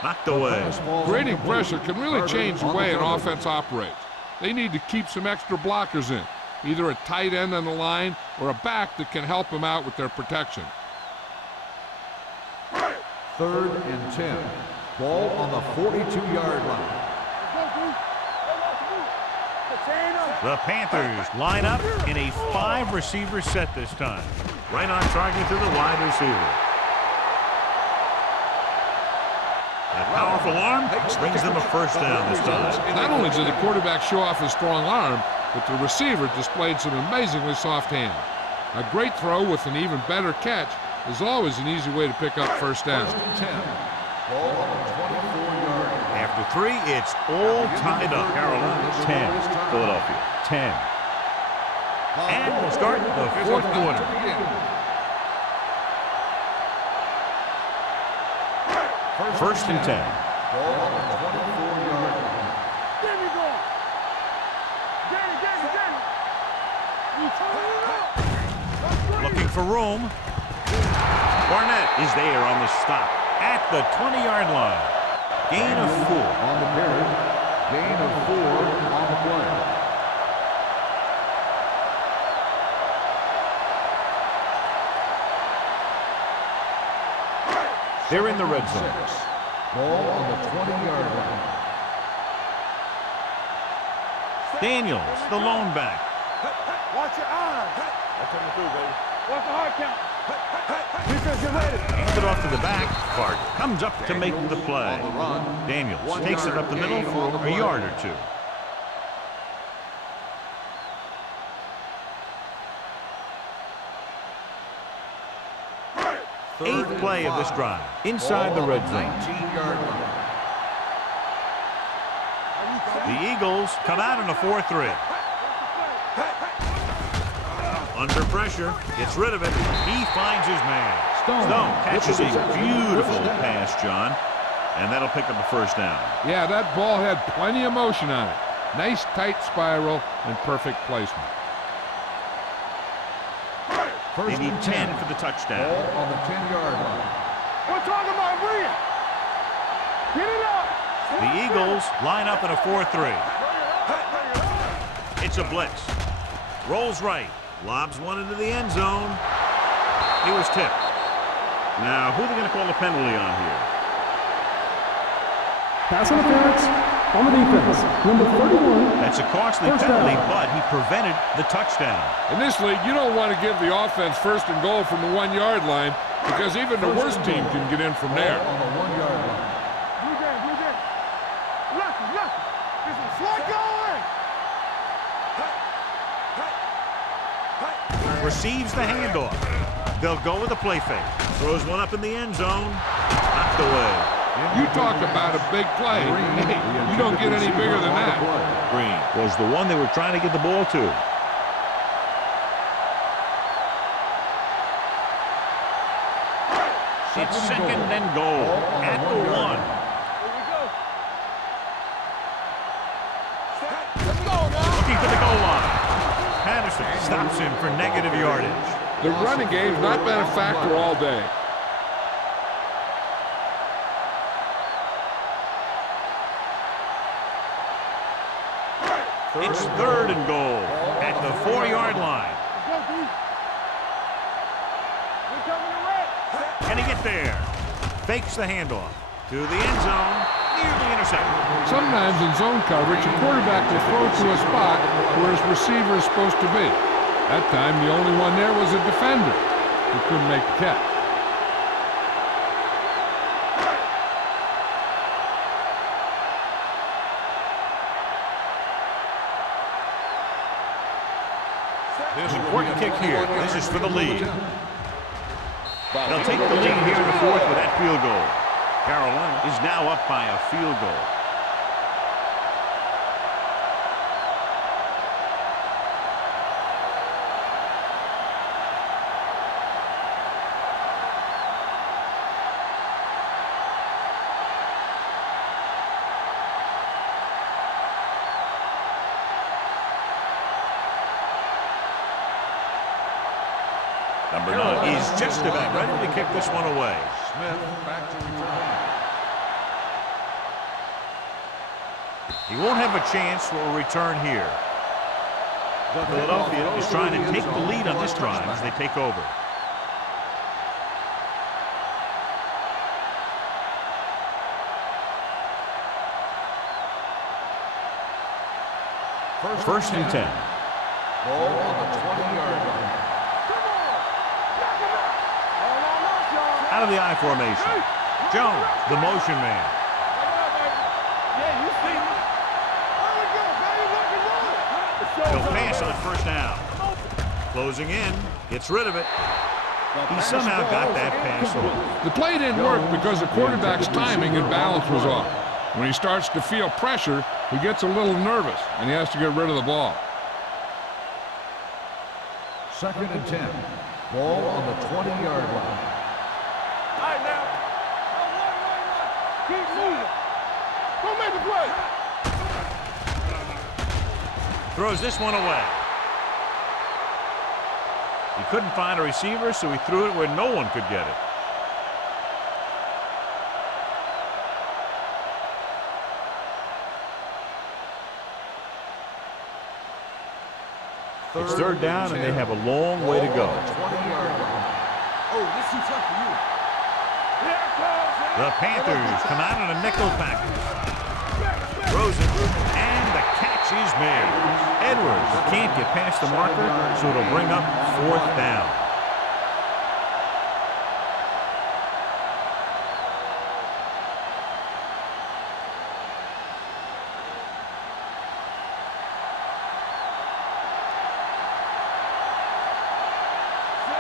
Knocked away. Grading pressure can really change the way an offense operates. They need to keep some extra blockers in, either a tight end on the line or a back that can help them out with their protection. Third and 10. Ball on the 42-yard line. The Panthers line up in a 5-receiver set this time. Right on target to the wide receiver. That powerful arm brings them a first down this time. Not only did the quarterback show off his strong arm, but the receiver displayed some amazingly soft hands. A great throw with an even better catch is always an easy way to pick up first down. First and 10. Ball on the 24-yard line. After 3, it's all tied up. Carolina 10, Philadelphia 10. And we'll start the fourth quarter. First and 10. Ball on the 24-yard line. Get me going. Get it. You turn it up. Looking for room. Barnett is there on the stop at the 20-yard line. Gain of 4. On the carry. Gain of 4 on the play. They're in the red zone. Ball on the 20-yard line. Daniels, the lone back. Watch your eyes. That's what we do, baby. Watch the hard count. Defense, get ready. Hands it off to the back. Clark comes up to make the play. On the run. Daniels takes it up the middle for a yard or 2. Eighth play of this drive. Inside the red zone. 19-yard line. The Eagles come out in a 4-3. Under pressure, gets rid of it. He finds his man. Stone catches a beautiful pass, John, and that'll pick up a first down. Yeah, that ball had plenty of motion on it. Nice tight spiral and perfect placement. They need 10 for the touchdown. Ball on the 10-yard line. We're talking about Bria. Get it up. The Eagles line up in a 4-3. It's a blitz. Rolls right. Lobs one into the end zone. He was tipped. Now, who are they going to call a penalty on here? Pass interference on the defense. Number 31. That's a costly First penalty, down. but he prevented the touchdown. In this league, you don't want to give the offense first and goal from the 1-yard line because even the worst team can get in from there. Ball on the 1-yard line. Blue game. Lucky. This is slow going. Receives the handoff. They'll go with a play fake. Throws one up in the end zone. Knocked away. You talk about a big play. Hey, you don't get any bigger than that. Green was the one they were trying to get the ball to. It's second and goal at the 1. Here we go. Let's go now. Looking for the goal line. Patterson stops him for negative yardage. The running game's not been a factor all day. It's third and goal at the 4-yard line. Let's go, D. We're coming to red. Can he get there? Fakes the handoff to the end zone. Nearly intercepted. Sometimes in zone coverage, a quarterback will throw to a spot where his receiver is supposed to be. That time, the only one there was a defender who couldn't make the catch. There's an important kick here. This is for the lead. They'll take the lead here in the fourth with that field goal. Carolina is now up by a field goal. Number 9 is just about ready to kick this one away. Smith back to return. He won't have a chance for a return here. Philadelphia is trying to take the lead on this drive as they take over. First and 10. Ball on the 20-yard line. Out of the I formation. Jones, the motion man. He'll pass on first down. Closing in, gets rid of it. He somehow got that pass off. The play didn't work because the quarterback's timing and balance was off. When he starts to feel pressure, he gets a little nervous, and he has to get rid of the ball. Second and 10. Ball on the 20-yard line. All right, now. Keep moving. Go make the play. Throws this one away. He couldn't find a receiver, so he threw it where no one could get it. It's third down, and they have a long way to go. Oh, this is tough for you. The Panthers come out in a nickel package. Throws it, and the catch is made. Edwards can't get past the marker, so it'll bring up fourth down.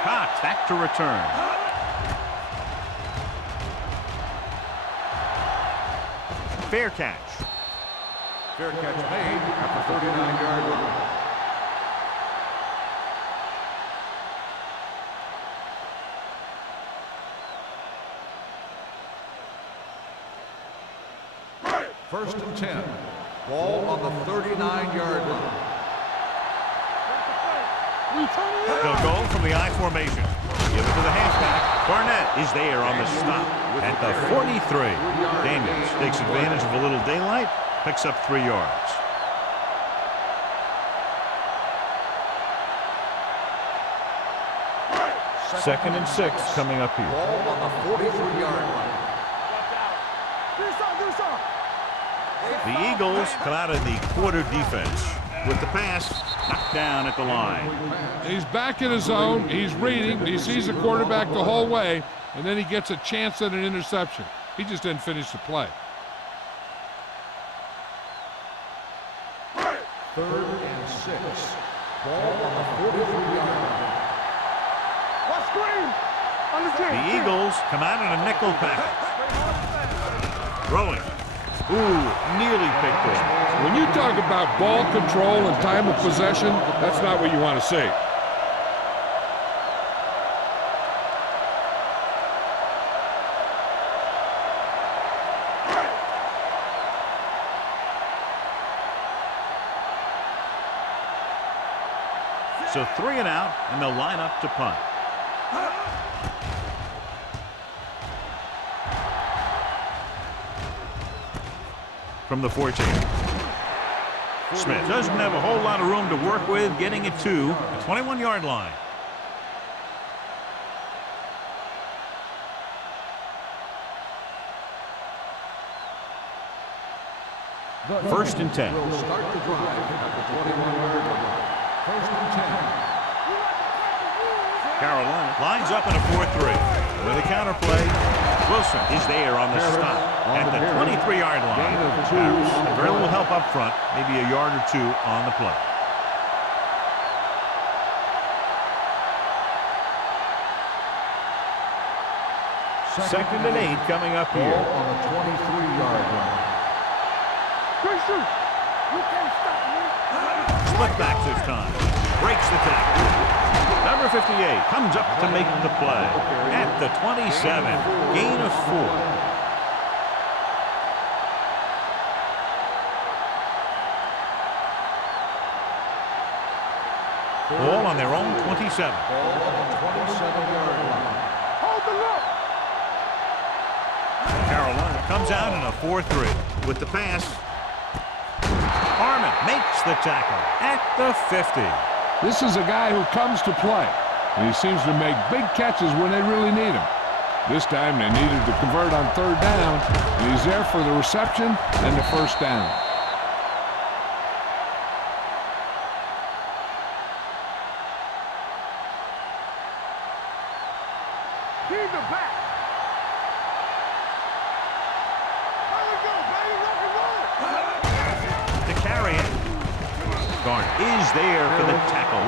Cox back to return. Fair catch. Fair catch made at the 39-yard line. First and 10. Ball on the 39-yard line. They'll go from the I formation. Give it to the halfback. Barnett is there on the stop at the 43. Daniels takes advantage of a little daylight, picks up 3 yards. Second and 6 coming up here. Ball on the 43-yard line. The Eagles come out in the quarter defense with the pass knocked down at the line. He's back in his zone. He's reading. He sees the quarterback the whole way, and then he gets a chance at an interception. He just didn't finish the play. Third and 6. Ball on the 43-yard line. What screen? The Eagles come out in a nickel package. Throwing. Ooh, nearly picked off. When you talk about ball control and time of possession, that's not what you want to see. So 3 and out, and they'll line up to punt. From the 14. Smith doesn't have a whole lot of room to work with, getting it to the 21-yard line. First and 10. Will start the drive at the 21-yard line. First and 10. Carolina lines up in a 4-3. With a counterplay, Wilson is there on the stop at the 23-yard line. And very little help up front, maybe a yard or two on the play. Second and 8 coming up Ball here. on the 23-yard line. You can't stop me. Split back this time. Breaks the tackle. Number 58 comes up to make the play at the 27. Gain of 4. Ball on their own 27. Ball on the 27-yard line. Hold the look. Carolina comes out in a 4-3 with the pass. Harmon makes the tackle at the 50. This is a guy who comes to play, and he seems to make big catches when they really need him. This time they needed to convert on third down, and he's there for the reception and the first down. Keep it back. There we go, baby. Rock and roll. To carry it. Garner is there for the tackle.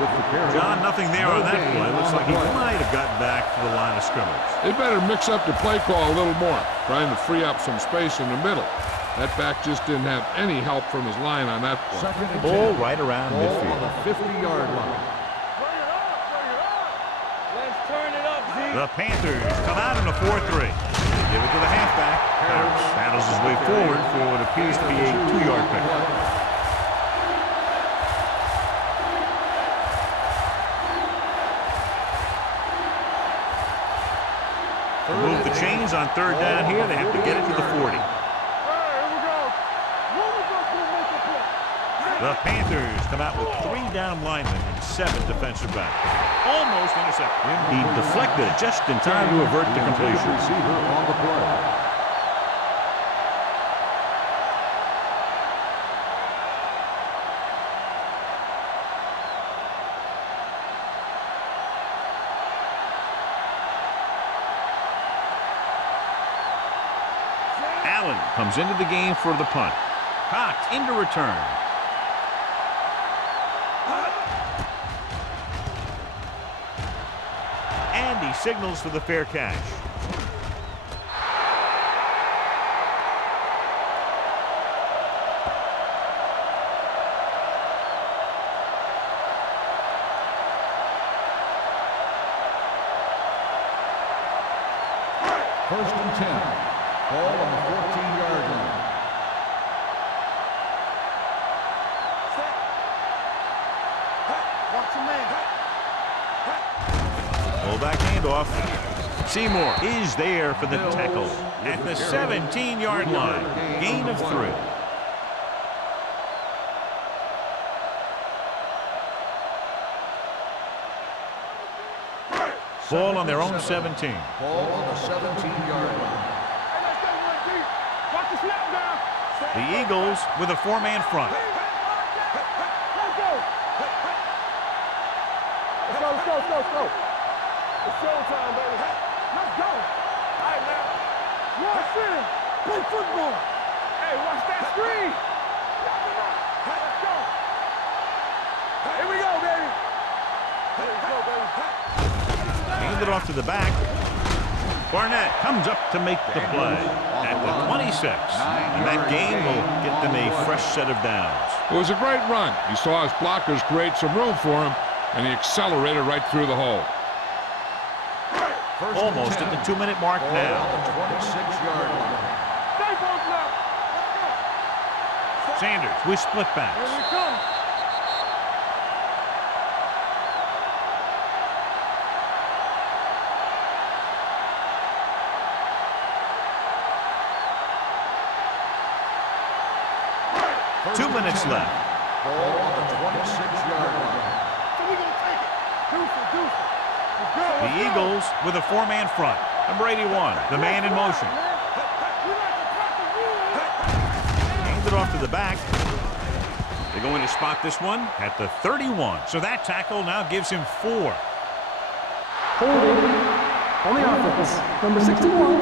John, nothing there on that play. Looks like he might have gotten back to the line of scrimmage. They better mix up the play call a little more, trying to free up some space in the middle. That back just didn't have any help from his line on that play. Second and Ball 10. right around Ball on midfield. the 50-yard line. Bring it up, bring it up. Let's turn it up, Z. The Panthers come out in a 4-3. Give it to the halfback. Paddles his way forward for what appears to be a 2-yard pickup. To move the chains on third down here, they have to get it to the 40. All right, here we go. Move it up to make a play. The Panthers come out with 3 down linemen and 7 defensive backs. Almost intercepted. He deflected it just in time to avert the completion. Receiver on the play. Allen comes into the game for the punt. Cox into return. And he signals for the fair catch. First and 10. Ball on the 14-yard line. Watch your man. Fullback handoff. Seymour is there for the tackle at the 17-yard line. Gain of 3. Ball on their own 17. Ball on the 17-yard line. Hey, let's go, one deep. Watch the snap down. The Eagles with a 4-man front. Let's go. Let's go. It's showtime, baby. Let's go. All right, now. Watch him. Play football. Hey, watch that screen. Let's go. Here we go, baby. Here we go, baby. Hand it off to the back. Barnett comes up to make the play at the 26. And that gain will get them a fresh set of downs. It was a great run. He saw his blockers create some room for him, and he accelerated right through the hole. First Almost and at 10. the 2-minute mark Ball now. on the 26-yard line. Stay both left. Sanders with split Here backs. we come. First 2 and minutes 10. left. Ball on the 26-yard line. So we gonna take it. Deuce it. Let's go. The Eagles with a 4-man front. Number 81, the man in motion. We like to crack the rules. Hands it off to the back. They're going to spot this one at the 31. So that tackle now gives him 4. Holding on the offense, number 61.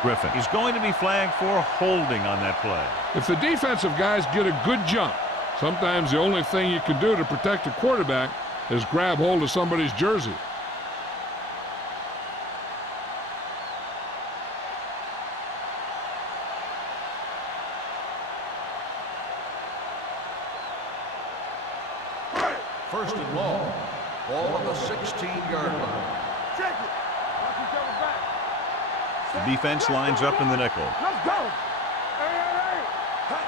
Griffin. He's going to be flagged for holding on that play. If the defensive guys get a good jump, sometimes the only thing you can do to protect a quarterback is grab hold of somebody's jersey. First and long. Ball on the 16-yard line. Check it. Watch each other back. The defense lines up in the nickel. Let's go. Hey.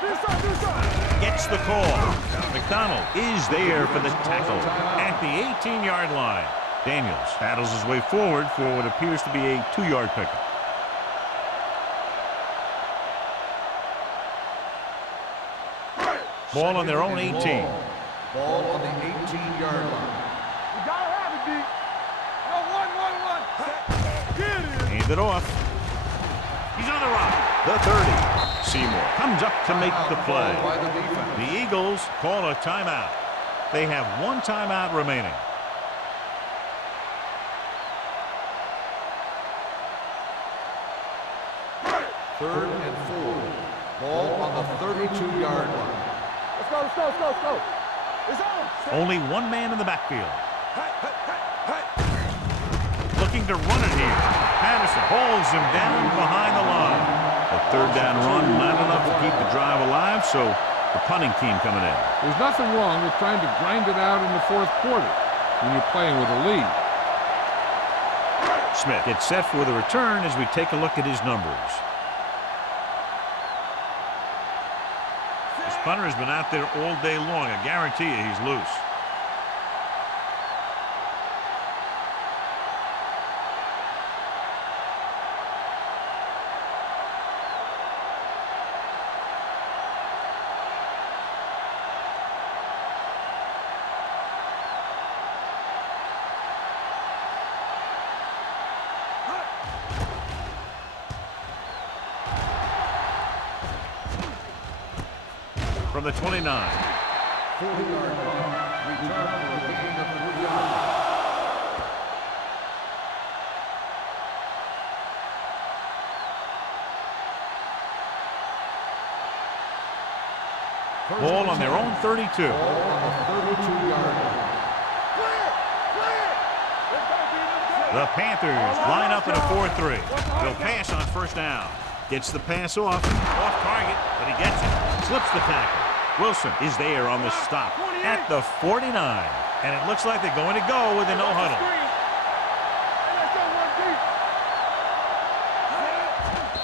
Do something. Gets the call. McDonald is there for the tackle at the 18-yard line. Daniels battles his way forward for what appears to be a 2-yard pickup. Ball on their own 18. Ball on the 18-yard line. You gotta have it, D. No, 1. Get it. Hand it off. He's on the run. The 30. Seymour comes up to make the play. By the defense. The Eagles call a timeout. They have 1 timeout remaining. Third and 4. Ball on the 32-yard line. Let's go. It's on. Only 1 man in the backfield. Looking to run it here. Patterson holds him down behind the line. A 3rd down run, not enough to keep the drive alive, so the punting team coming in. There's nothing wrong with trying to grind it out in the 4th quarter when you're playing with a lead. Smith gets set for the return as we take a look at his numbers. This punter has been out there all day long. I guarantee you he's loose. From the 29. 40-yard line. Return for a gain of 3 yards. Ball on their own 32. Ball on the 32-yard line. The Panthers line up in a 4-3. They'll pass on 1st down. Gets the pass off target, but he gets it. Slips the tackle. Wilson is there on the stop at the 49. And it looks like they're going to go with a no huddle.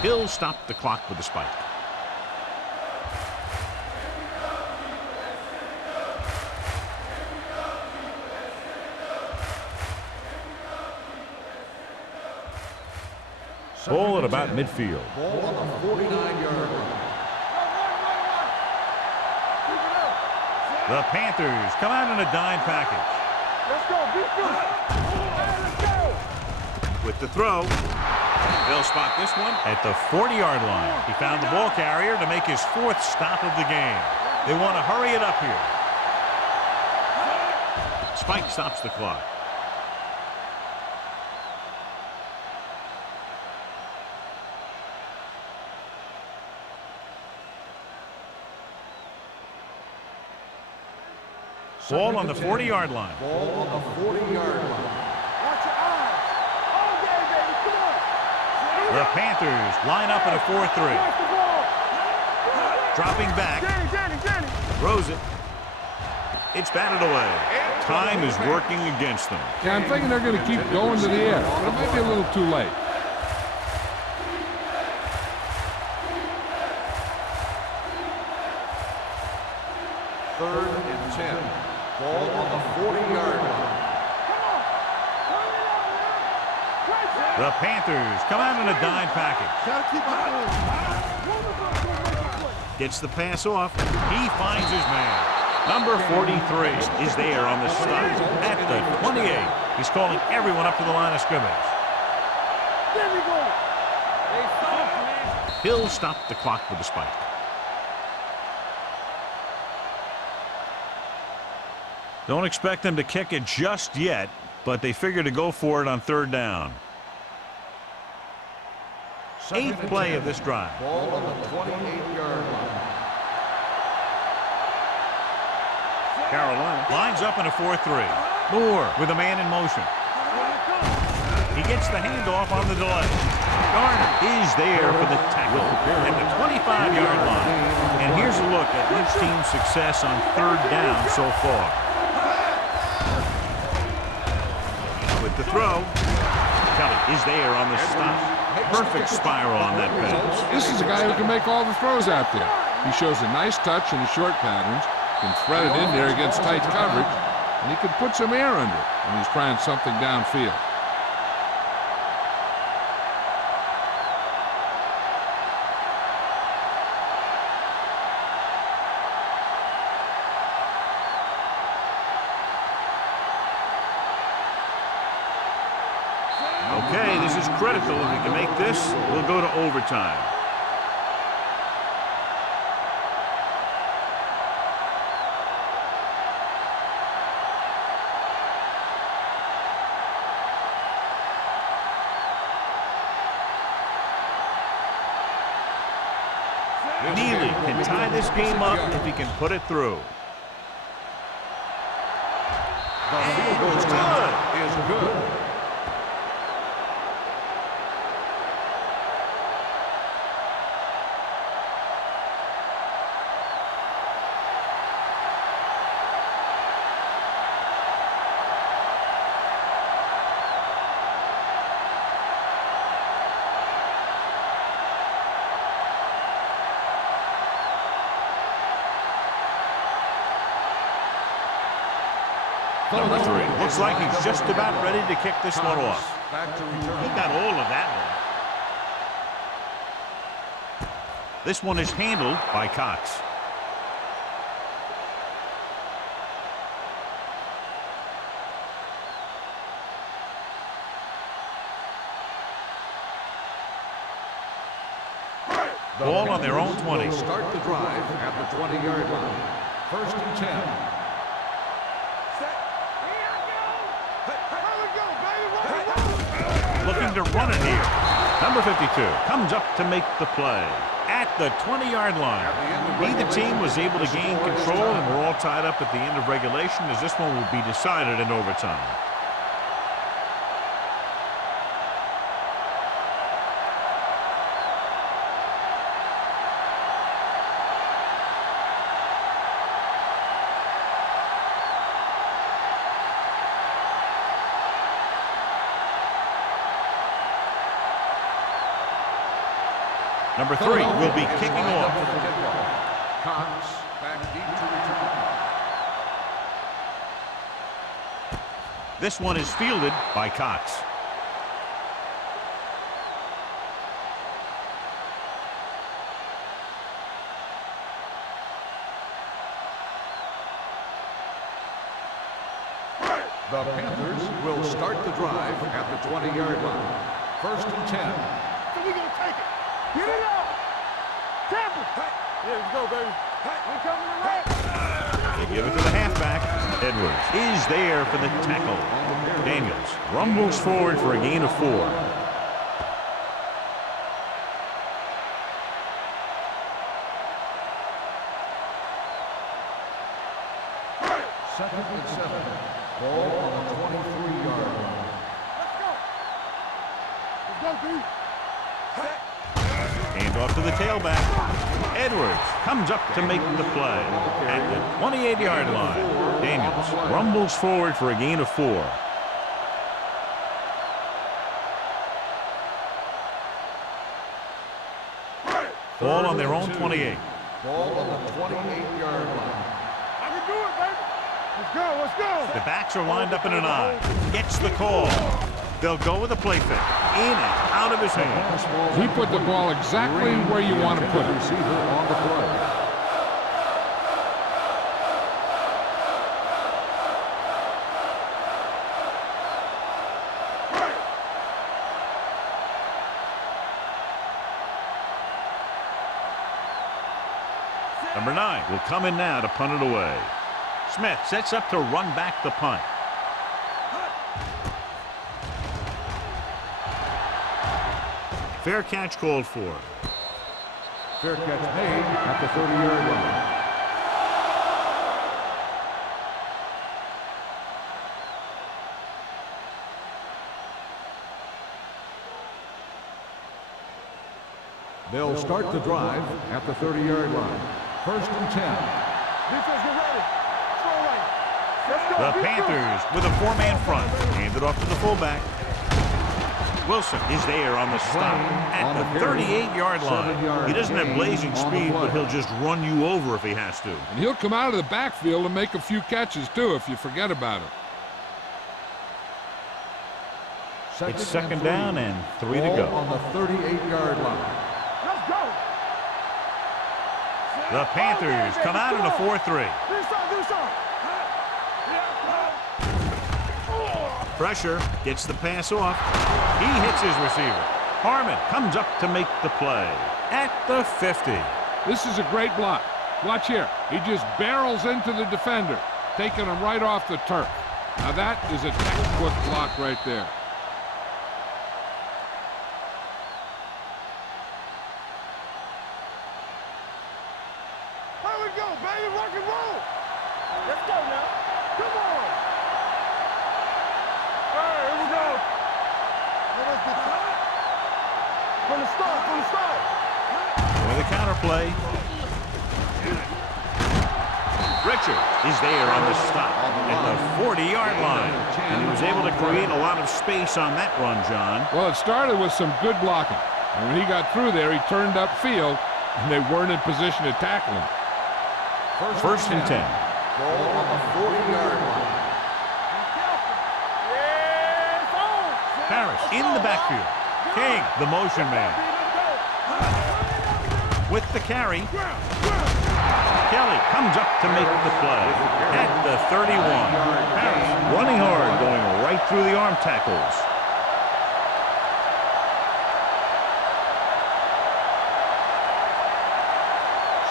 He'll stop the clock with a spike. Ball at about midfield. Ball on the 49-yard line. The Panthers come out in a dime package. Let's go. Let's go. With the throw, they'll spot this one at the 40-yard line. He found the ball carrier to make his 4th stop of the game. They want to hurry it up here. Spike stops the clock. Ball on the 40-yard line. Ball on the 40-yard line. Watch your eyes. All day, baby. Come on. The Panthers line up in a 4-3. Watch the ball. Dropping back. Danny. Throws it. It's batted away. Time is working against them. Yeah, I'm thinking they're going to keep going to the air, but it might be a little too late. Third and 10. Ball on the 40-yard line. The Panthers come out in a dime package. Gets the pass off. He finds his man. Number 43 is there on the stop at the 28. He's calling everyone up to the line of scrimmage. There we go. He'll stop the clock with the spike. Don't expect them to kick it just yet, but they figure to go for it on third down. Eighth play of this drive. Ball on the 28-yard line. Carolina lines up in a 4-3. Moore with a man in motion. He gets the handoff on the delay. Garner is there for the tackle at the 25-yard line. And here's a look at each team's success on third down so far. With the throw, Kelly is there on the stop. Perfect spiral on that pass. This is a guy who can make all the throws out there. He shows a nice touch in the short patterns, can thread it in there against tight coverage, and he can put some air under it when he's trying something downfield. Okay, this is critical. If we can make this, we'll go to overtime. Neely can tie this game up if he can put it through. The field goal attempt is good. Number 3. Looks like he's just about ready to kick this one off. Back to return. He got all of that one. This one is handled by Cox. Ball on their own 20. Start the drive at the 20-yard line. First and 10. Looking to run it here. Number 52 comes up to make the play at the 20-yard line. Neither team was able to gain control, and we're all tied up at the end of regulation as this one will be decided in overtime. Number 3 will be kicking off. Cox back deep to return. This one is fielded by Cox. The Panthers will start the drive at the 20-yard line. First and 10. So we gonna take it. Get it up. Tap it. Here we go, baby. We coming to right. They give it to the halfback. Edwards is there for the tackle. Daniels rumbles forward for a gain of 4. Second and 7. Ball on the 23-yard line. Let's go, B. Hand off to the tailback. Edwards comes up to make the play at the 28-yard line. Daniels rumbles forward for a gain of 4. Ball on their own 28. Ball on the 28-yard line. I can do it, baby. Let's go, let's go. The backs are lined up in an I. Gets the call. They'll go with a play fake. In and out of his hand. He put the ball exactly where you want to put it. Receiver on the play. Number 9 will come in now to punt it away. Smith sets up to run back the punt. Fair catch called for. Fair catch made at the 30-yard line. They'll start the drive at the 30-yard line. 1st and 10. Defense, get ready. Throw right. Let's go. The Be Panthers with a 4-man front. Hand it off to the fullback. Wilson is there on the stop at the 38-yard line. He doesn't have blazing speed, but he'll just run you over if he has to. And he'll come out of the backfield and make a few catches, too, if you forget about him. It's 2nd down and 3 to go. On the 38-yard line. Let's go. The Panthers come out in a 4-3. Do something. Pressure gets the pass off. He hits his receiver. Harmon comes up to make the play at the 50. This is a great block. Watch here. He just barrels into the defender, taking him right off the turf. Now that is a textbook block right there. Here we go, baby. Rock and roll. Let's go now. Come on. Hey, here we go. From the start. With a counter play. Richard is there on the stop at the 40-yard line. And he was able to create a lot of space on that run, John. Well, it started with some good blocking. And when he got through there, he turned upfield, and they weren't in position to tackle him. 1st and 10. Ball on the 40-yard line. Harris in the backfield. King, the motion man. With the carry. Kelly comes up to make the play at the 31. Harris running hard, going right through the arm tackles.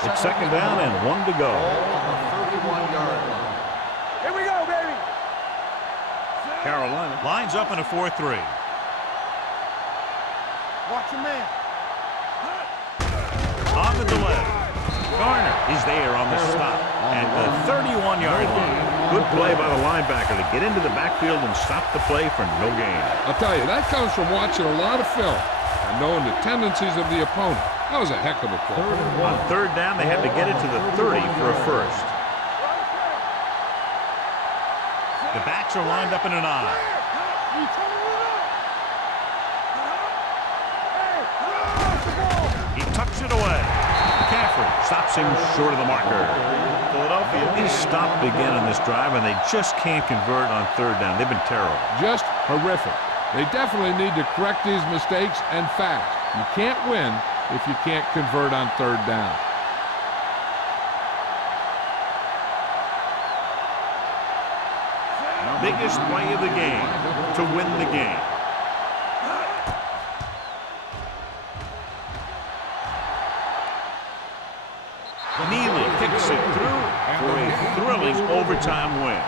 It's 2nd down and 1 to go. On the 31-yard line. Here we go, baby. Carolina lines up in a 4-3. Watch your man. On the delay. Garner is there on the stop at the 31-yard line. Good play by the linebacker to get into the backfield and stop the play for no gain. I'll tell you, that comes from watching a lot of film and knowing the tendencies of the opponent. That was a heck of a play. On 3rd down, they had to get it to the 30 for a first. The backs are lined up in an I. He tucks it away. McCaffrey stops him short of the marker. Philadelphia is stopped again on this drive, and they just can't convert on 3rd down. They've been terrible. Just horrific. They definitely need to correct these mistakes and fast. You can't win if you can't convert on 3rd down. Biggest play of the game to win the game. Neely kicks it through for a thrilling overtime win.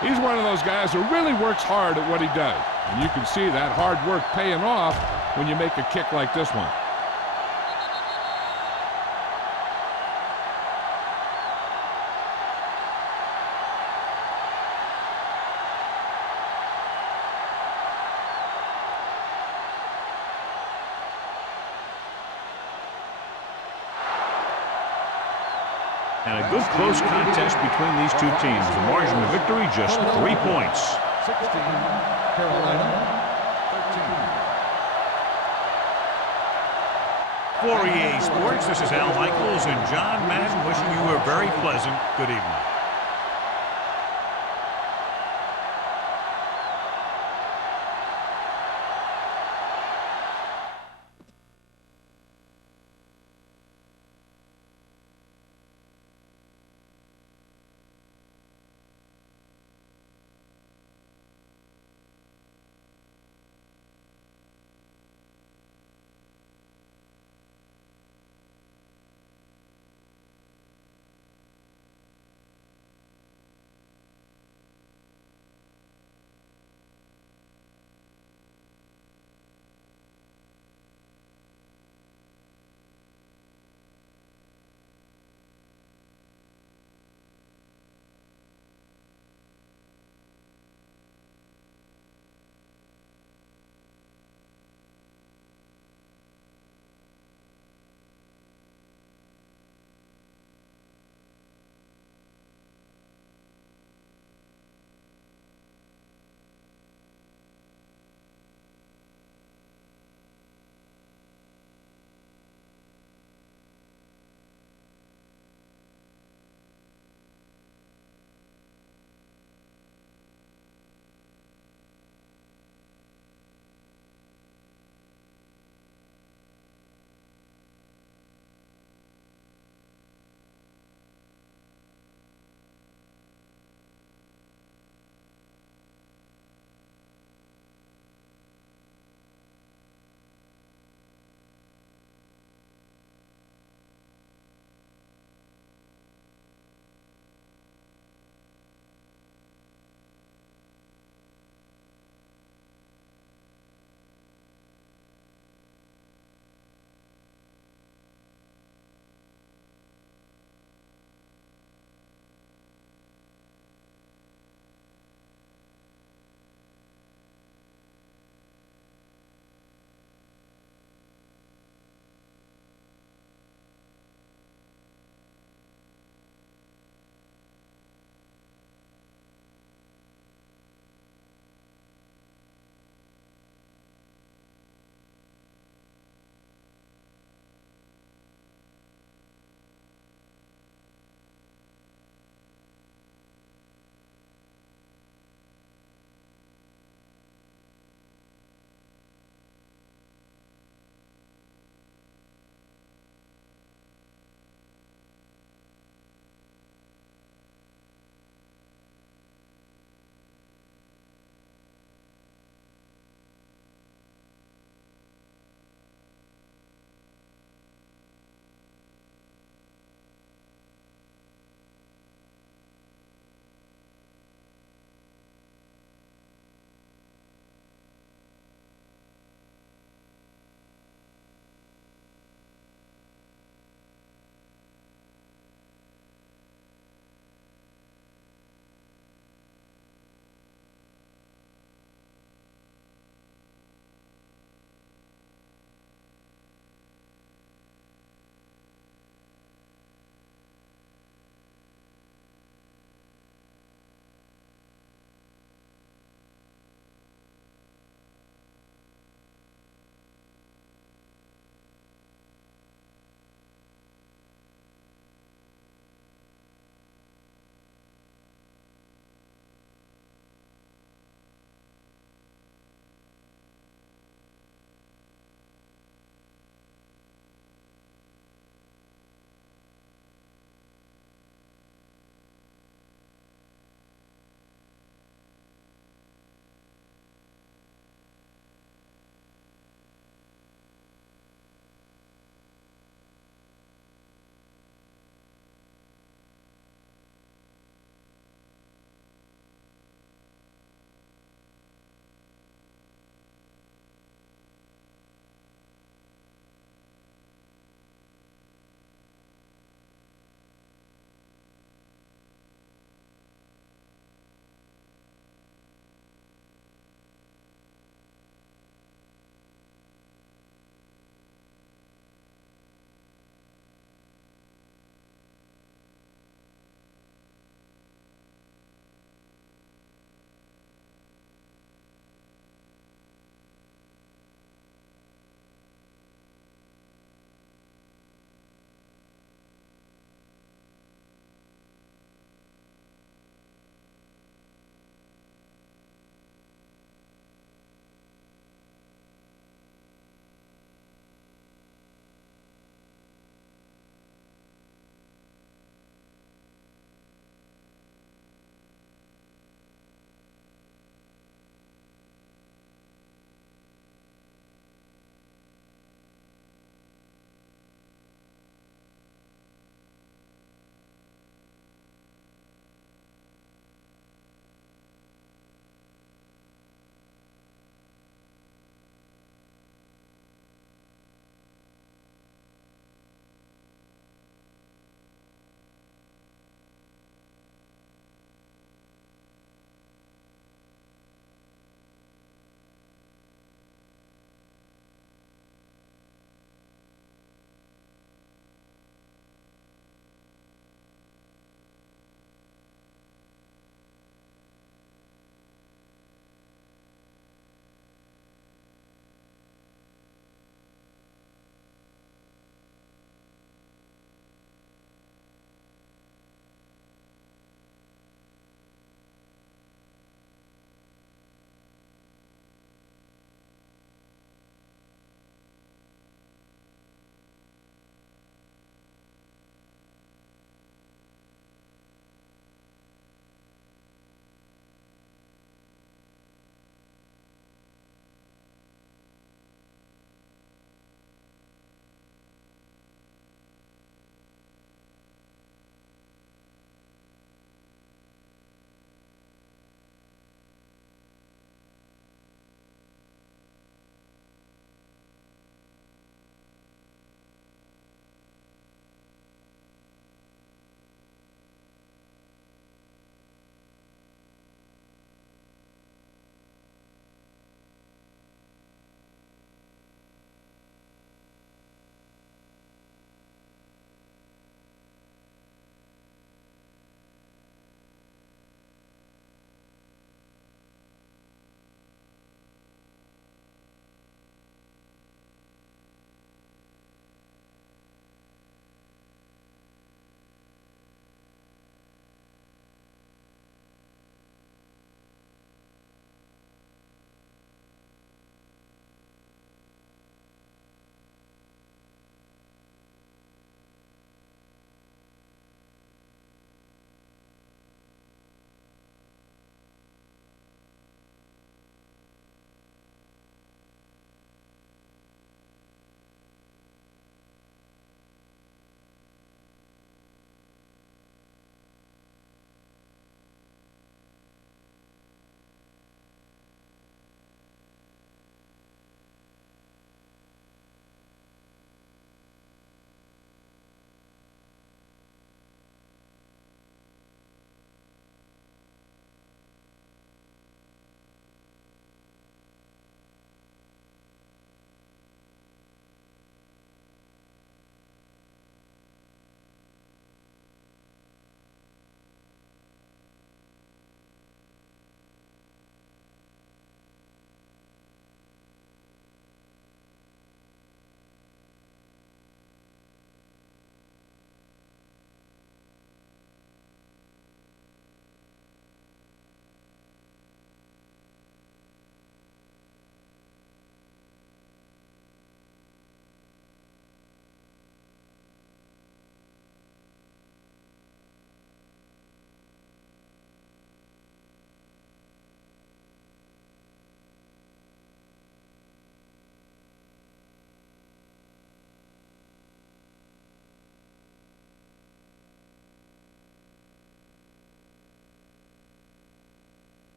He's one of those guys who really works hard at what he does. And you can see that hard work paying off when you make a kick like this one. And a good close contest between these two teams. The margin of victory just 3 points. 16, Carolina, 13. For EA Sports, this is Al Michaels and John Madden wishing you a very pleasant good evening.